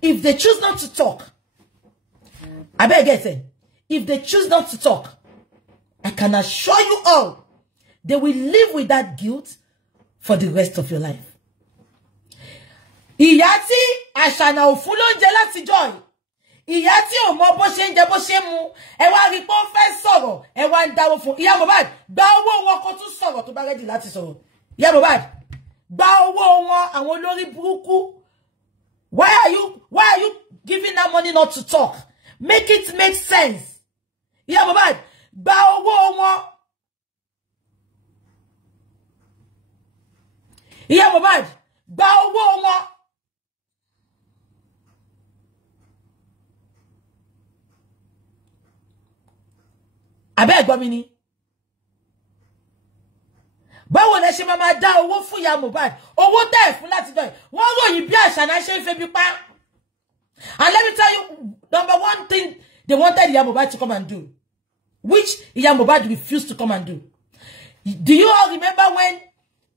if they choose not to talk, I beg you, if they choose not to talk, I can assure you all, they will live with that guilt for the rest of your life. Ìyá tí Àṣànà ò fún lóúnjẹ láti joy. Ìyá tí ò mọ bó ṣe ń jẹ bó ṣe mu. Ẹ wá rí pé ó fẹ́ sọ̀rọ̀, ẹ wá ń dáwó fún. Iyabo Mohbad, gba owó wọn kó tún sọ̀rọ̀ tó bá ready láti sọ̀rọ̀. Iyabo Mohbad, Gba owó wọn àwọn olórí burúkú. Why are you giving that money not to talk? Make it make sense. Iyabo Mohbad, gba owó wọn. Iyabo Mohbad, gba owó wọn. Abẹ́ gbọ́ mi ni. Báwo lẹ ṣe máa dá owó fún Iyabo Mohbad? Owó tẹ́ fún láti do. Wọ́n ròyìn bí Àṣànà ṣe ń fẹ́ bí pa. And let me tell you, number one thing they wanted Iyabo Mohbad to come and do, which Iyabo Mohbad refused to come and do. Do you all remember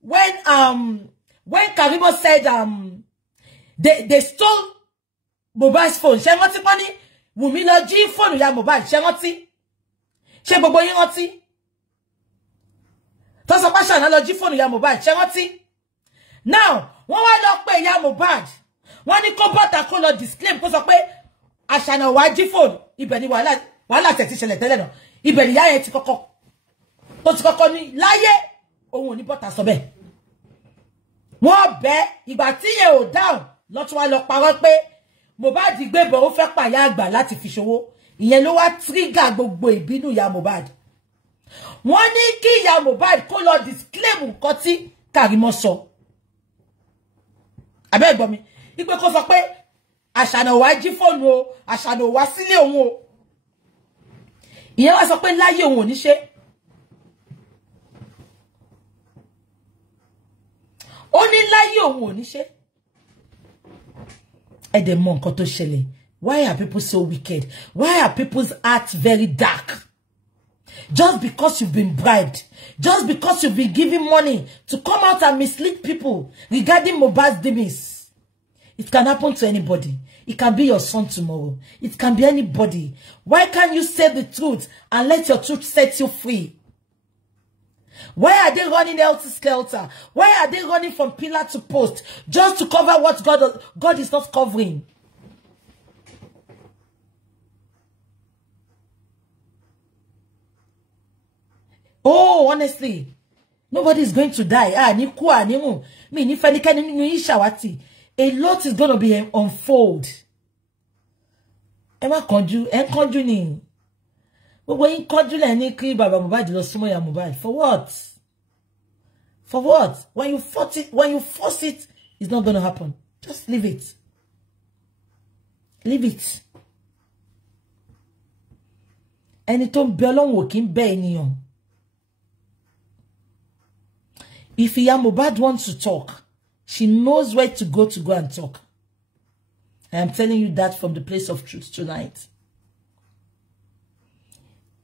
when Karimo said they stole Mohbad's phone? Ṣé rántí pọ́n ní Wunmi lọ jí phone Iyabo Mohbad? Ṣé rántí? Ṣé gbogbo yín rántí? Tó sọ pé Àṣànà lọ jí phone Iyabo Mohbad. Ṣé rántí? Now, wọ́n wá lọ pé Iyabo Mohbad. Wọ́n ní kó bọ́ta kó lọ disclaim kó sọ pé Àṣànà wá jí phone. Ibẹ̀ ni wàhálà tẹ̀ ti ṣẹlẹ̀ tẹ́lẹ̀ náà. Ibẹ̀ ni ìyá yẹn ti kọ́kọ́ ní láyé òun ò ní bọ́ta sọ bẹ́ẹ̀. Wọ́n bẹ́ ìgbà tí yẹn ò dáhùn lọ́tún wá lọ parọ́ pé Mohbad gbébọn ó fẹ́ pàyà àgbà láti fi ṣòwò. Ìyẹn ló wá trigger gbogbo ìbínú Iyabo Mohbad. Wọ́n ní kí Iyabo Mohbad kó lọ disclaim nǹkan tí Karimo sọ. Abẹ́ gbọ́ mi. Ipe kó sọ pé Àṣànà wá jí fóònù o, Àṣànà wá sílé òun o. Ìyẹn wá sọ pé láyé òun ò ní ṣe. Ó ní láyé òun ò ní ṣe. Ẹ dẹ̀ mọ̀ nǹkan tó ṣẹlẹ̀. Why are people so wicked? Why are people's hearts very dark? Just because you've been bribed, just because you've been given money to come out and mislead people regarding Mohbad's demise. It can happen to anybody. It can be your son tomorrow. It can be anybody. Why can't you say the truth and let your truth set you free? Why are they running helter-skelter? Why are they running from pillar to post just to cover what God is not covering? Oh, honestly, nobody is going to die. A lot is going to be unfold. Emma konju ni. When konju le ni ki baba Mohbad lọ súnmọ́ ya Mohbad. For what? For what? When you force it, it's not going to happen. Just leave it. Leave it. Ẹni tó ń bẹ Ọlọ́run ò kí ń bẹ ènìyàn. If Iyabo Mohbad wants to talk, she knows where to go and talk. I am telling you that from the place of truth tonight.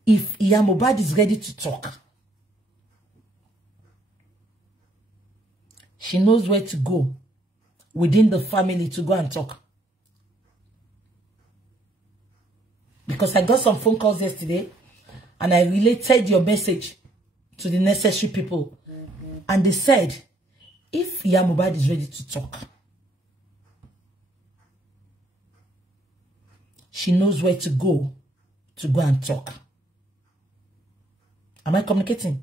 If Iyabo Mohbad is ready to talk, she knows where to go within the family to go and talk. Because I got some phone calls yesterday and I related your message to the necessary people. And they said, if Iyabo Mohbad is ready to talk, she knows where to go and talk. Am I communicating?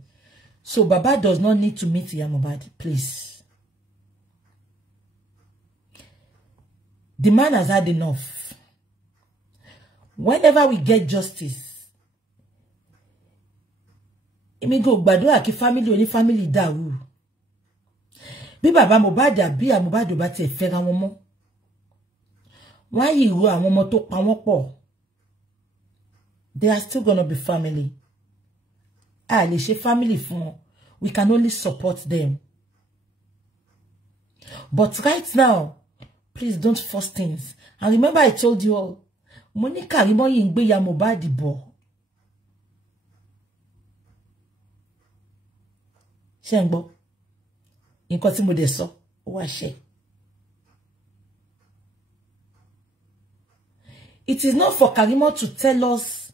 So Baba does not need to meet Iyabo Mohbad, please. The man has had enough. Whenever we get justice, emi go gbàdúrà kí family dàrú. Bí bàbá Mohbad àbí Iyabo Mohbad bá ti fẹ́ra wọn mọ́. Wọ́n yìí ro àwọn ọmọ tó pa wọ́n pọ̀. They are still going to be family. A lè ṣe family fún wọn. We can only support them. But right now, please don't force things. And remember I told you all, mo ní Karimo yìí ń gbé Iyabo Mohbad bọ̀. Ṣé ń gbọ́? Nǹkan tí mo dẹ̀ sọ, ó wá ṣe. It is not for Karimo to tell us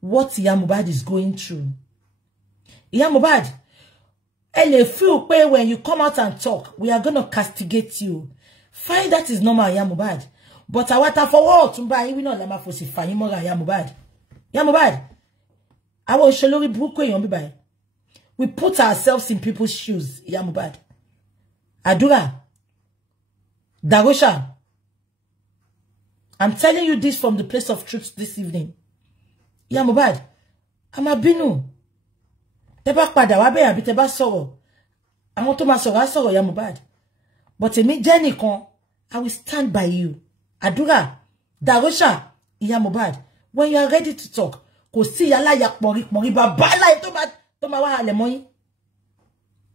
what Iyabo Mohbad is going through. Iyabo Mohbad, ẹ lè feel pé when you come out and talk, we are going to castigate you. Fine, that is normal, Iyabo Mohbad. But àwa tá fọwọ́ ọ̀tún bá yín wí náà la máa fòsì fà yín mọ́ra Iyabo Mohbad. Iyabo Mohbad, àwọn òṣèlórí burúkú èèyàn bí báyìí. We put ourselves in people's shoes, Iyabo Mohbad. Adura, Darosha, I'm telling you this from the place of truth this evening. Iya Mohbad, I'm a binu. Teba pada wabe abi teba soro. Àwọn tó máa sọ̀rọ̀ á sọ̀rọ̀ Iya Mohbad. But èmi jẹ́ nìkan, I will stand by you. Adura, Darosha, Iya Mohbad, when you are ready to talk, kò sí yálà ya pọ̀nrí bàbá láì tó máa wá halẹ̀ mọ́ yín.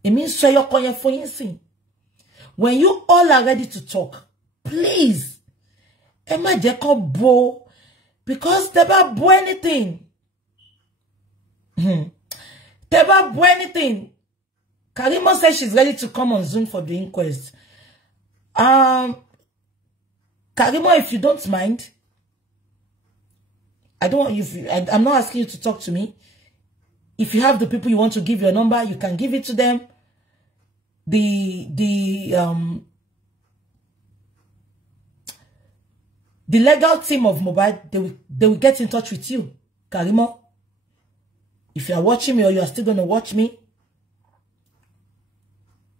Èmi ń sọ ẹyọkọ yẹn fún yín sìn. When you all are ready to talk, please, ẹ má jẹ́ kó bo, because tẹ́ bá bo anything. Tẹ́ bá bo anything. Karimo says she's ready to come on Zoom for the inquest. Karimo, if you don't mind, I don't want you. I'm not asking you to talk to me. If you have the people you want to give your number, you can give it to them. The legal team of Mohbad, they will get in touch with you, Karimo. If you are watching me or you are still going to watch me,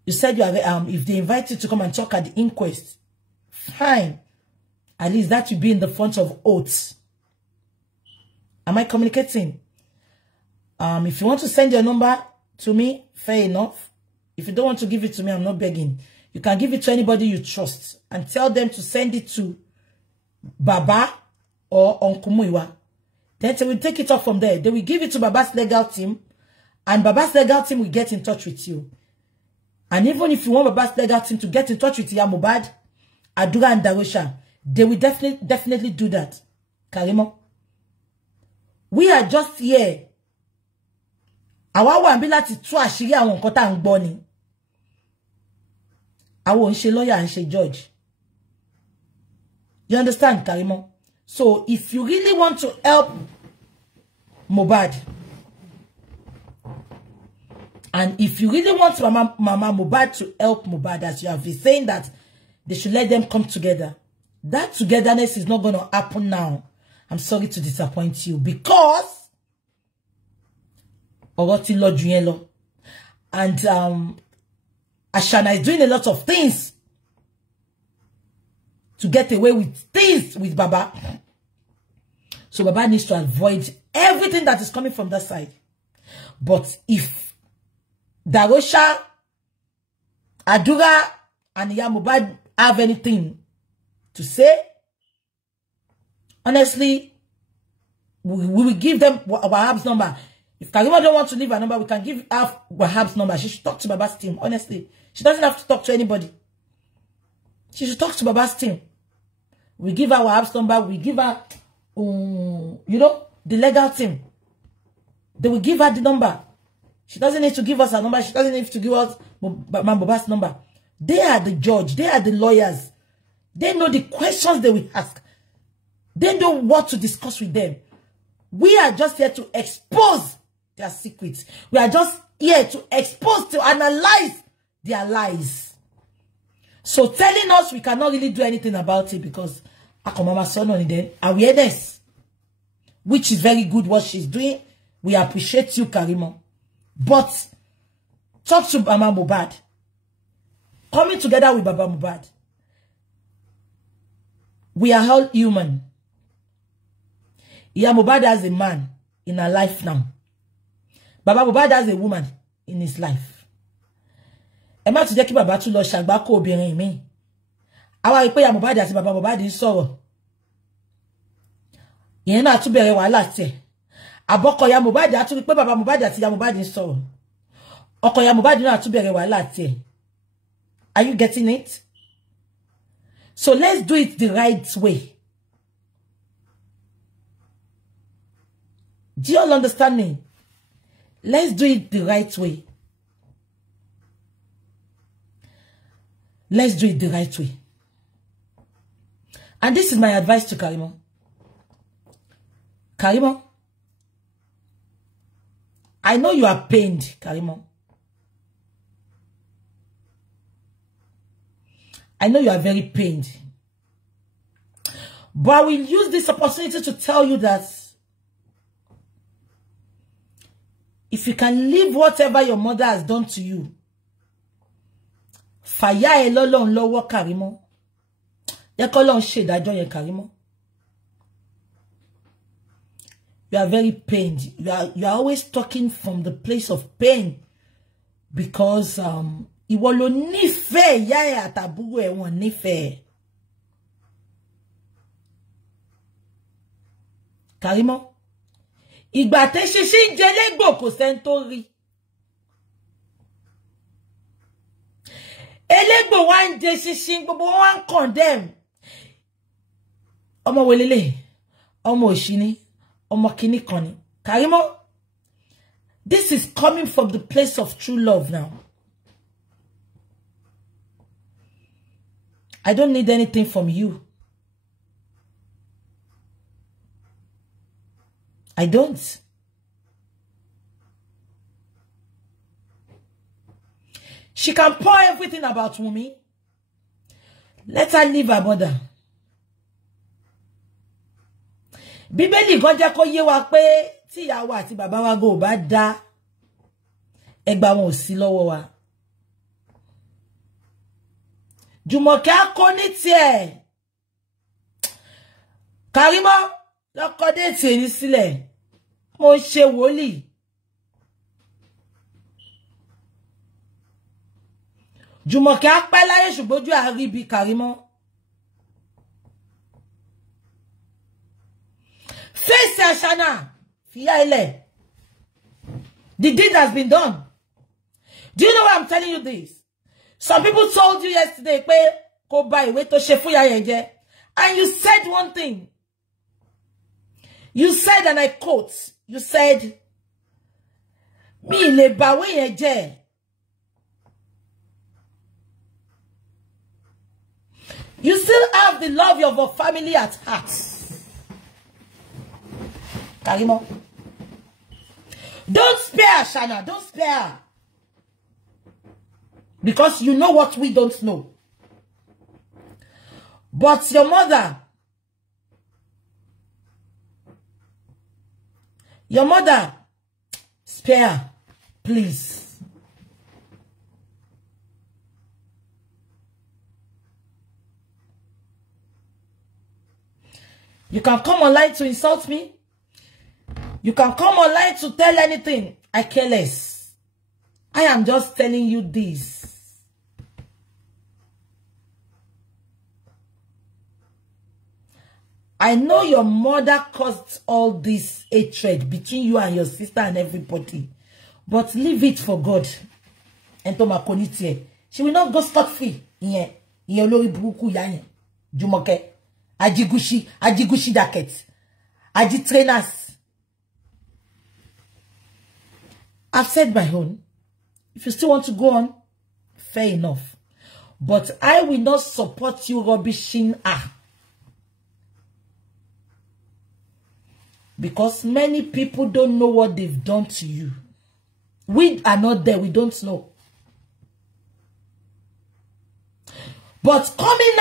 you said you are, if they invite you to come and talk at the inquest, fine. At least that will be in the front of oaths. Am I communicating? If you want to send your number to me, fair enough. If you don't want to give it to me, I'm not begging. You can give it to anybody you trust and tell them to send it to Baba or Uncle Muiwa. Then they will take it off from there. They will give it to Baba's legal team, and Baba's legal team will get in touch with you. And even if you want Baba's legal team to get in touch with Iyabo Mohbad, Adura and Darosha, they will definitely do that. Karimo, we are just here. Àwa wà ńbí láti tú àṣírí àwọn nǹkan tá ń gbọ́ ni. Àwa ò ń ṣe lawyer, ń ṣe judge. You understand, Karimo? So if you really want to help Mohbad, and if you really want Mama Mohbad to help Mohbad, as you have been saying that they should let them come together, that togetherness is not going to happen now. I'm sorry to disappoint you, because Oroti Lord Juyelo and Ashana is doing a lot of things to get away with things with Baba. So Baba needs to avoid everything that is coming from that side. But if Darosha, Adura, and Iyabo Mohbad have anything to say, honestly, we will give them Wahab's number. If Karimo don't want to leave her number, we can give her Wahab's number. She should talk to Baba's team, honestly. She doesn't have to talk to anybody. She should talk to Baba's team. We give her Wahab's number. We give her, you know, the legal team. They will give her the number. She doesn't need to give us her number. She doesn't need to give us Baba's number. They are the judge. They are the lawyers. They know the questions they will ask. They know what to discuss with them. We are just here to expose their secrets. We are just here to expose, to analyze their lies. So telling us we cannot really do anything about it because Akomama son on the awareness, which is very good what she's doing. We appreciate you, Karimo. But talk to Mama Mohbad. Coming together with Baba Mohbad. We are all human. Iyabo Mohbad has a man in her life now. Baba Mohbad has a woman in his life. Ema to jẹ́ kí baba tún lọ ṣàgbákò obìnrin mi. Àwa rí pé Iyabo Mohbad àti Baba Mohbad ń sọ̀rọ̀. Ìyẹn náà tún bẹ̀rẹ̀ wàhálà tiẹ̀. Àbọ̀kọ Iyabo Mohbad á tún rí pé Baba Mohbad àti Iyabo Mohbad ń sọ̀rọ̀. Ọkọ Iyabo Mohbad náà tún bẹ̀rẹ̀ wàhálà tiẹ̀. Are you getting it? So let's do it the right way. Do you all understand me? Let's do it the right way. Let's do it the right way. And this is my advice to Karimo. Karimo, I know you are pained, Karimo. I know you are very pained. But I will use this opportunity to tell you that if you can leave whatever your mother has done to you Fàyà ẹ lọ́lọ́run lọ́wọ́ Karimo. Yẹ k'Ọlọ́run ṣe ìdájọ́ yẹn Karimo. You are very pained. You are always talking from the place of pain because ìwọ ló nífẹ̀ẹ́ ìyá ẹ àtàbúrò ẹ wọ́n nífẹ̀ẹ́. Karimo, ìgbà tẹ́ ṣiṣi ń jẹ légbò kò sẹ́ni tó rí. Elégbò wá ń jẹ ṣiṣi gbogbo wá ń condemn. Ọmọ welele, ọmọ òṣìní, ọmọ kíní kan ni. Karimo, this is coming from the place of true love now. I don't need anything from you. I don't. She can pour everything about Wunmi. Let her leave her mother. Bíbélì gan jẹ́ kó yé wa pé tí ìyàwó àti bàbá wa go bá dá ẹgbà wọn ò sí lọ́wọ́ wa. Jùmọ̀kẹ́ á kó ní tiẹ̀. Karimo, lọ́kọ déètì ẹni sílẹ̀. Mo ń ṣe wòlíì. Jùmọ̀kẹ́ á pẹ́ láyé ṣùgbọ́n ojú àárí bí Karimo. Face Ashana. Fìyà ilẹ̀. The deed has been done. Do you know why I'm telling you this? Some people told you yesterday, pé kó bá ìwé tó ṣe fún ìyá yẹn jẹ́. And you said one thing. You said, and I quote, you said, mi lè bá ìwé yẹn jẹ́. You still have the love of your family at heart. Karimo, don't spare Ashana. Don't spare her. Because you know what we don't know. But your mother, spare her, please. You can come online to insult me. You can come online to tell anything. I care less. I am just telling you this. I know your mother caused all this hatred between you and your sister and everybody. But leave it for God. And to my community. She will not go scot-free. Yeah. Olórí burúkú ya yẹn. Jùmọ̀kẹ́. Ajigushi daket. Aji trainers. I've said my own. If you still want to go on, fair enough. But I will not support you rubbishing her. Because many people don't know what they've done to you. We are not there. We don't know. But coming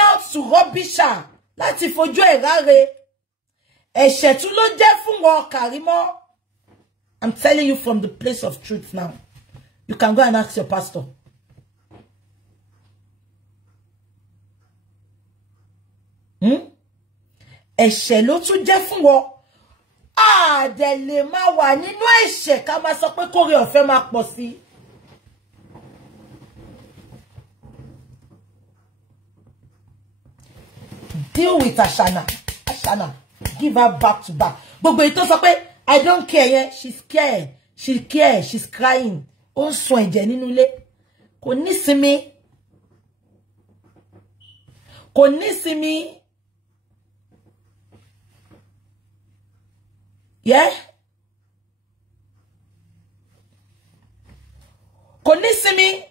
out to rubbish her. Láti fojú ẹ̀ ráre. Ẹ̀ṣẹ̀ tún ló jẹ́ fún wọn, Karimo. I'm telling you from the place of truth now. You can go and ask your pastor. Ẹ̀ṣẹ̀ ló tún jẹ́ fún wọn. Dẹ̀ lè máa wà nínú ẹ̀ṣẹ̀ ká máa sọ pé kóore ọ̀fẹ́ máa pọ̀ sí. Deal with Ashana. Give her back to back. Gbogbo ito sọ pé I don't care yẹn. She's scared. She cares. She's crying. Ó ń sun ẹ̀jẹ̀ nínú ilé. Kò ní sinmi. Yeah? Kò ní sinmi.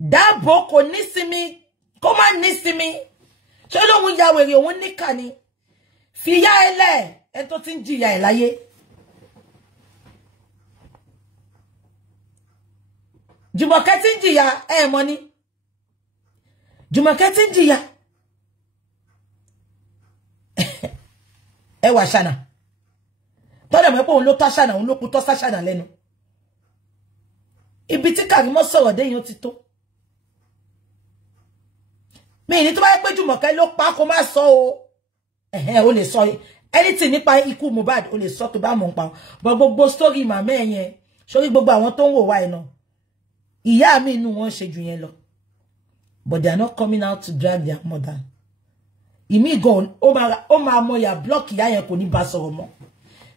Dàbò kò ní sinmi. Kó má ní sinmi. Ṣé lóhun ya wèrè òun níkà ni? Fìyà ẹlẹ́ ẹ tó ti ń jìyà ẹ̀ láyé. Jùmọ̀kẹ́ ti ń jìyà mọ̀ ni. Jùmọ̀kẹ́ ti ń jìyà. Wà Ṣànà. Tọ́lẹ̀ mọ̀ pé òun ló tọ́ Ṣànà, òun ló kú tọ́ Ṣànà lẹ́nu. Ibi tí Karimo sọ̀rọ̀ dé yẹn ó ti tó. Mi ní tó bá yẹ pé Jùmọ̀kẹ́ ló pa kó má sọ o. O lè sọ anything nípa Iku Mohbad o lè sọ tó bá mọ̀ npa. But gbogbo story màmá ẹ̀ yẹn, sórí gbogbo àwọn tó ń wò wá ẹ̀ náà. Ìyá mi inú wọn ṣe jù yẹn lọ. But they are not coming out to drag their mother. Imi gan ó máa mọ ya block ìyá yẹn kò ní bá sọ̀rọ̀ mọ́.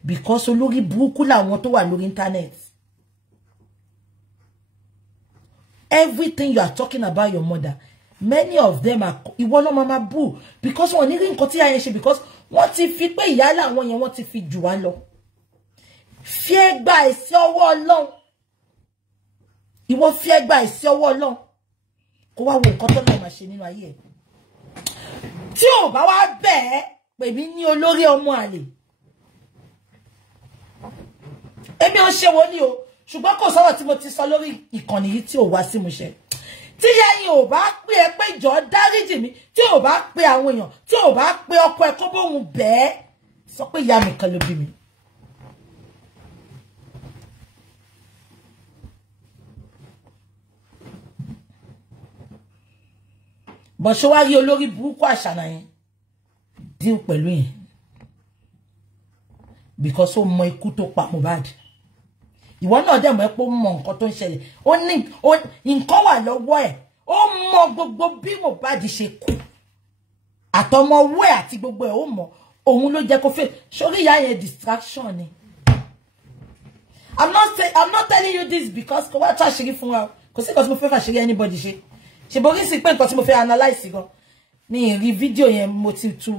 Because olórí burúkú làwọn tó wà lórí internet. Everything you are talking about your mother, many of them are ìwọ ló mama boo because wọ́n ní rí nǹkan tí ìyá yẹn ṣe because wọ́n ti fi pé ìyá làwọn yẹn wọ́n ti fi jù wá lọ. Fi gba esi ọwọ́ Ọlọ́run. Ìwọ fi gba esi ọwọ́ Ọlọ́run. Kó wá wo nǹkan tó lọ máa ṣe nínú ayé ẹ̀. Tí ò bá wá bẹ́ẹ̀ pè mí ní olórí ọmọ àlè. Èmi ò ṣe wo ni o, ṣùgbọ́n kò sọ̀rọ̀ tí mo ti sọ lórí ìkànnì yìí tí ò wá sí múṣẹ. Tí yẹ̀yin ò bá pè ẹ́ pé ìjọ dáríjì mi, tí ò bá pè àwọn èèyàn, tí ò bá pè ọkọ ẹ̀ kó bóhun bẹ́ẹ̀ sọ pé ìyá mi kan ló bí mi. Bọ̀ ṣó wá rí olórí burúkú àṣànà yẹn deal pẹ̀lú yẹn because ó mọ ikú tó pa Mohbad. Ìwọ náà dẹ̀ mọ̀ pé ó mọ nǹkan tó ń ṣẹlẹ̀. Ó ní nǹkan wà lọ́wọ́ ẹ̀. Ó mọ gbogbo bí Mohbad ṣe kú. Àtọmọ owó ẹ̀ àti gbogbo ẹ̀ ó mọ̀. Òun ló jẹ́ kó fẹ́. Sórí ìyá yẹn distraction ni. I'm not telling you this because kò wá tó àṣírí fún wa. Kò sí nǹkan tí mo fẹ́ fàṣírí anybody ṣe. Ṣé borí sí pé nǹkan tí mo fẹ́ analyze gan. Ní rí fídíò yẹn mo ti tu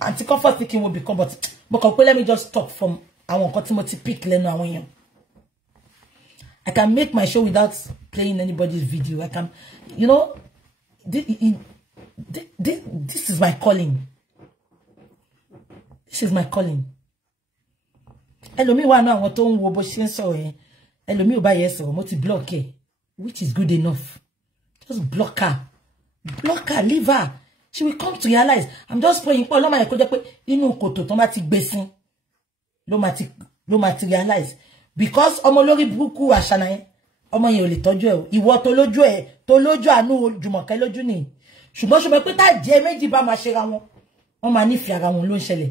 anti-comfort thinking will become but let me just stop from àwọn nǹkan tí mo ti pick lẹ́nu àwọn èèyàn. I can make my show without playing anybody's video. I can, you know, this is my calling. This is my calling. Ẹlòmíì wà náà àwọn tó ń wo bó ṣe ń sọ̀rọ̀ yẹn. Ẹlòmíì ò bá yẹ sọ̀rọ̀ mo ti block ẹ, which is good enough. Just block her. Block her, leave her. She will come to realize. I'm just praying. Pé Ọlọ́run yẹn kó jẹ́ pé inú kòtò tó bá ti gbé sí ló máa ti realize. Because ọmọ lórí burúkú àṣànà yẹn, ọmọ yẹn ò lè tọ́jú ẹ̀ o. Ìwọ tó lójú àánú Jùmọ̀kẹ́ lójú ni. Ṣùgbọ́n pé tá jẹ́ méjì bá máa ṣe ra wọn. Wọ́n máa nífẹ̀ẹ́ ara wọn ló ń ṣẹlẹ̀.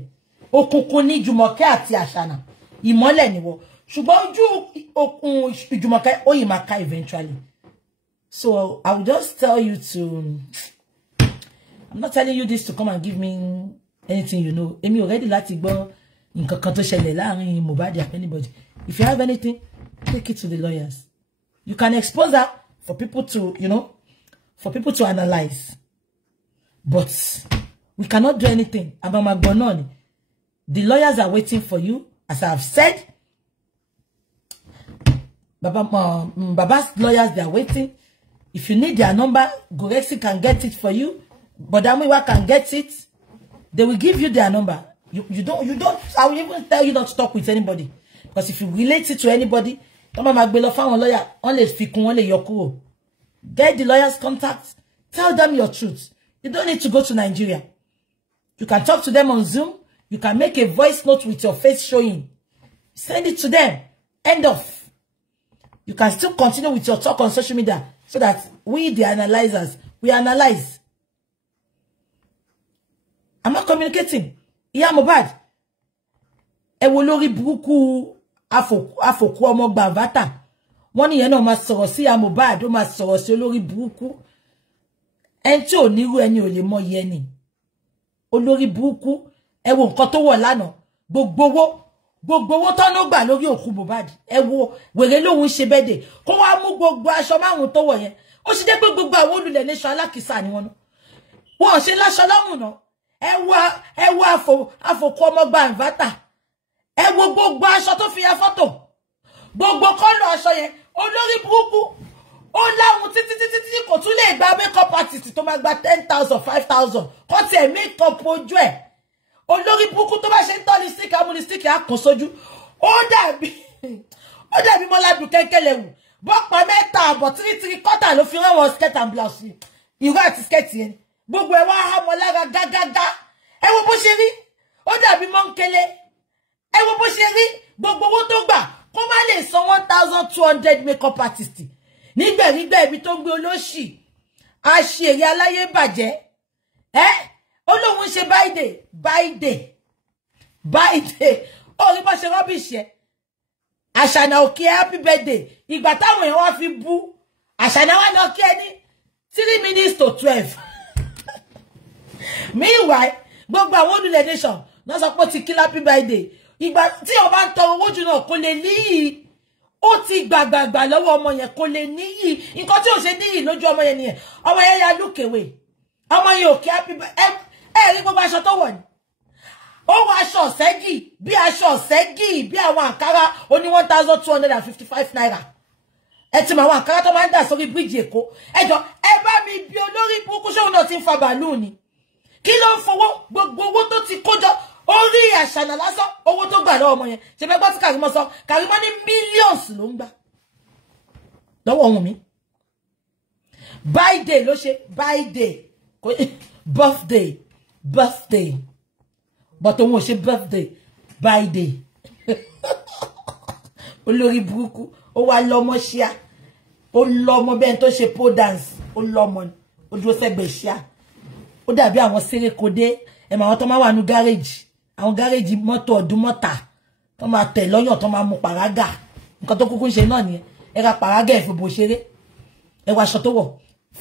Òkùnkùn ní Jùmọ̀kẹ́ àti àṣànà. Ìmọ́lẹ̀ ni wọ́n. Ṣùgbọ́n ojú òkun Jùmọ̀kẹ́ ó yìí máa ká eventually. So I will just tell you to, I'm not telling you this to come and give me anything you know. Èmi ò ready láti gbọ́ nǹkan kan tó ṣẹlẹ̀ láàrin Mohbad and anybody. If you have anything, take it to the lawyers. You can expose her for people to, you know, for people to analyze. But we cannot do anything. The lawyers are waiting for you. As I have said, Baba's lawyers, they are waiting. If you need their number, Gorexi can get it for you. Bodamiwa can get it. They will give you their number. You don't, I will even tell you not to talk with anybody. Because if you relate it to anybody, get the lawyer's contact. Tell them your truth. You don't need to go to Nigeria. You can talk to them on Zoom. You can make a voice note with your face showing. Send it to them. End of. You can still continue with your talk on social media so that we, the analyzers, we analyze. I'm not communicating. Iya Mohbad. Ewo lórí burúkú afoku ọmọ gbavata. Wọ́n ní yẹn náà máa sọ̀rọ̀ sí Iya Mohbad, ó máa sọ̀rọ̀ sí olórí burúkú. En tí ò níru ẹni ò lè mọ iye ni. Olórí burúkú, ẹ wo nǹkan tó wọ̀ lánàá. Gbogbo owó tán ló gbà lórí òkú Mohbad. Ẹ wo wèrè lóhun ṣe bede. Kó wá mú gbogbo aṣọ márùn tó wọ̀ yẹn. Ó sì jẹ́ pé gbogbo àwọn olùlẹ̀ nation alákìsà ni wọ́n. Wọ́n ṣe láṣọ lọ́rùn náà. Ẹ wo àfòkù ọmọ gbavata. Ẹ wo gbogbo aṣọ tó fi ya fọ́tò. Gbogbo kọ́lọ̀ aṣọ yẹn. Olórí burúkú. Ó láhun títí kò tún lè gba makeup artist tó máa gba 10,000, 5,000. Kó tiẹ̀ makeup ojú ẹ̀. Olórí burúkú tó bá ṣe ń tọ́lí stick amúni stick akùn sójú. Ó dàbí Mọ́ládùn kẹ́kẹ́lẹ̀ wù. Bọ́pọ̀ mẹ́ta àbọ̀ 3 quarter ló fi rán wọn skirt and blouse. Ìró àti skirt yẹn. Gbogbo ẹ̀ wá há mọ́ lára gágágá. Ẹ wo bó ṣe rí. Ó dàbí mọ́ńkélé. Ẹ wo bó ṣe rí. Gbogbo owó tó gbà kó má lè san 1,200 makeup artist nígbẹ̀rígbẹ̀ ibi tó ń gbé olóṣì àṣeyẹ aláyé bàjẹ́ olóhun ṣe báyìí ó rí bó ṣe rubbish yẹ àṣànà òkè happy birthday ìgbà táwọn èèyàn wá fi bú àṣànà wà náà kí ẹni 3 minutes to 12 meanwhile gbogbo àwọn olùlẹ̀ nation náà sọ pé ti kí happy birthday ìgbà tí o bá ń tọrọ owó jù náà kò lè níyì ó ti gbàgbàgbà lọ́wọ́ ọmọ yẹn kò lè níyì nǹkan tí ò ṣe níyì lójú ọmọ yẹn nìyẹn ọmọ yẹn ya lúkèwé ọmọ yẹn òkè happy birthday rí gbogbo aṣọ tó wọ̀ ni ó wọ aṣọ ọ̀sẹ́gì bí àwọn àǹkárá ó ní 1,255 naira ti mọ àwọn àǹkárá tó máa ń dà sórí bíríjì Èkó ẹjọ bá mi bí olórí burúkú ṣóun náà ti ń fa bàálù ni kí ló ń fowó gbogbo owó tó ti kójọ orí àṣànà lásán owó tó gbà lọ́wọ́ ọmọ yẹn ṣe fẹ́ gbọ́ tí Kàrímọ́ sọ Kàrímọ́ ní millions ló ń gbà lọ́wọ́ Wunmi birthday ló ṣe birthday but òun ò ṣe birthday olórí burúkú ó wá lọ́mọ ṣíà ó lọ́mọ bẹ́ẹ̀ tó ṣe pole dance ó lọ́mọ ó dúró sẹ́gbẹ̀ẹ́ ṣíà ó dàbí àwọn sérékodé ẹ̀mọ̀ àwọn tó máa wà ní gáréjì àwọn gáréjì mọ́tò ọdún mọ́ta tó máa tẹ̀ lọ́yàn tó máa mú pàrágà nǹkan tó kúkú ń ṣe náà nìyẹn ẹ ra pàrágà ìfòbò ṣeré ẹ wọ aṣọ tó wọ̀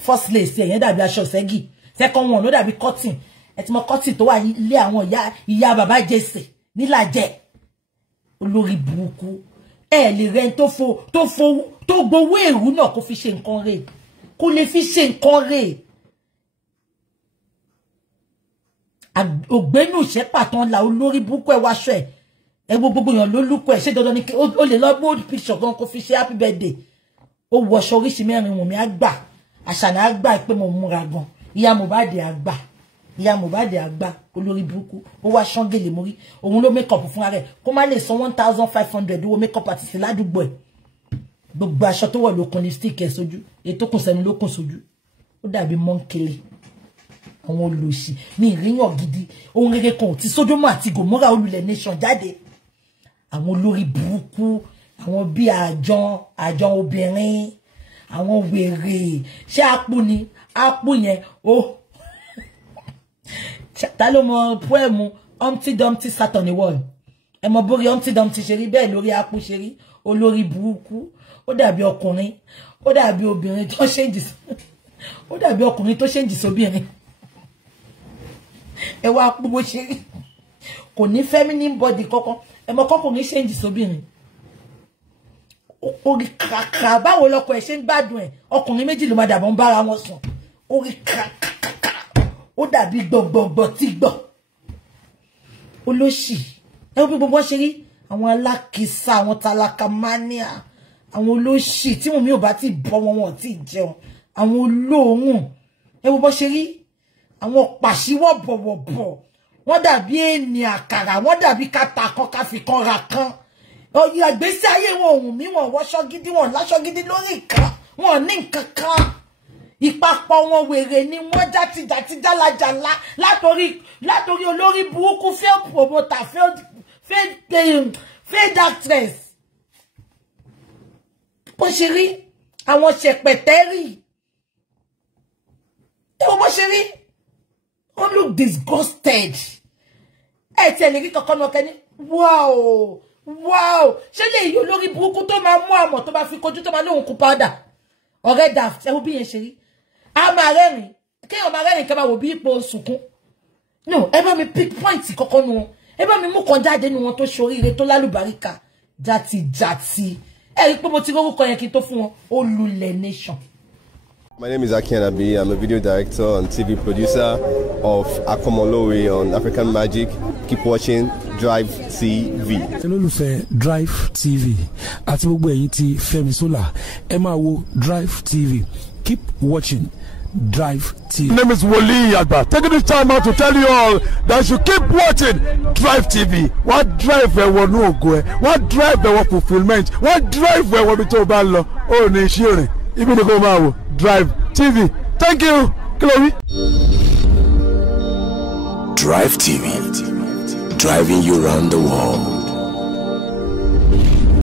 first lace ẹ̀yẹn dàbí aṣọ ṣẹ́gì second one ló dàbí cotton ẹ ti mọ cotton tó wà ilé àwọn ìyá bàbá jẹsẹ̀ nílàjẹ olórí burúkú ẹ lè rẹ tó gbowó èrú náà kó fi ṣe nǹkan rẹ̀ kó lè fi ṣe nǹkan rẹ̀ ògbénú ìṣẹ́pà tán la olórí burúkú ẹ wáṣọ ẹ gbogbo èèyàn ló lúkọ ẹ ṣé dandan ni ó lè lọ gbé picture gan kó fi ṣe happy birthday ó wọṣọ oríṣi mẹ́rin Wùnmí àgbà àṣànà àgbà pé mo múra gan ìyá Mohbad àgbà olórí burúkú ó wá ṣángèlè mórí òun ló make up fúnra rẹ̀ kó má lè san 1,500 owó make up artist ládùúgbò ẹ̀ gbogbo aṣọ tó wọ̀ ló kun lipstick ẹ̀ sójú ètò kùn sẹ́nu ló kùn sójú ó dàbí mọ́ńkèlè àwọn olóṣì ní ìrìyàn gidi ohun rere kan tí Sódómù àti Gòmórà olùlẹ̀ nation jáde àwọn olórí burúkú àwọn bí àjọ obìnrin àwọn wèrè ṣé àpò yẹn ó ta ló mọ poemu Humpty Dumpty sat on the wall ẹ mọ borí Humpty Dumpty ṣe rí bẹ́ẹ̀ lórí àpò ṣe rí olórí burúkú ó dàbí ọkùnrin ó dàbí obìnrin tó ṣèǹjì ó dàbí ọkùnrin tó ṣèǹjì sóbìnrin ẹ wá àpò bó ṣe rí kò ní feminine body kankan ẹ mọ kọkùnrin ṣèǹjì sóbìnrin orí kàkà báwo lọkọ ẹ ṣe ń gbádùn ẹ ọkùnrin méjì ló máa dàbọ̀ ń bára wọn sùn orí kàkà ó dàbí gbọ̀ngbọ̀ngbọ̀ tí gbọ̀ olóṣì ẹ wọ́n bí gbogbo ṣe rí àwọn alákìísà àwọn tálákà mania àwọn olóṣì tí Wùnmí ò bá ti bọ́ wọn tí jẹun àwọn olóòórùn ẹ wọ́n bọ́ ṣe rí àwọn pàṣíwọ̀ bọ̀wọ̀bọ̀ wọ́n dàbí ẹni àkàrà wọ́n dàbí kàtàkọ́ káfíkan ra kan ọyọ àgbésí ayé wọn Wùnmí wọn wọṣọ gidi wọn láṣọ gidi lórí ìkan wọn ní nǹkan kan ìpapọ̀ wọn wèrè ni wọ́n játijàti jálajàla látòrí olórí burúkú failed promoter failed actress bó ṣe rí àwọn ṣẹpẹtẹ́rì ẹwọ́n bó ṣe rí wọ́n look disgusted ẹ tẹ̀lé rí kankan náà kẹ́ni wow ṣé lè yí olórí burúkú tó máa mú àmọ̀ tó bá fi kojú tó máa lóhun kú powder ọ̀rẹ́ daft ẹwọ́n bí yẹn ṣe rí a máa rẹ́rìn kéèyàn máa rẹ́rìn kẹ́ máa wò bí ipò sunkún no ẹ bá mi pick point kọ́kọ́ nu wọn ẹ bá mi mú kan jáde nu wọn tó ṣoríire tó lálùbáríkà játijàti ẹ rí pé mo ti rórúkọ yẹn kí n tó fún wọn olùlẹ̀ nation. My name is Aki Anabi. I'm a video director and TV producer of Akomolowe on African Magic. Keep watching Drivetv. Olólùfẹ́ Drivetv àti gbogbo ẹ̀yin tí Feyisara ẹ máa wo Drivetv. Keep watching Drivetv. My name is Wunmi Agba. Taking this time out to tell you all that you keep watching Drivetv. What drive ẹ̀wọ̀ ní ògo ẹ̀? What drive ẹ̀wọ̀ fulfilment? What drive ẹ̀wọ̀ bí tó bá lọ? Ó ní iṣẹ́ rìn. Ibi ni kò máa wò Drivetv. Thank you. Chloe. Drivetv. Driving you around the world.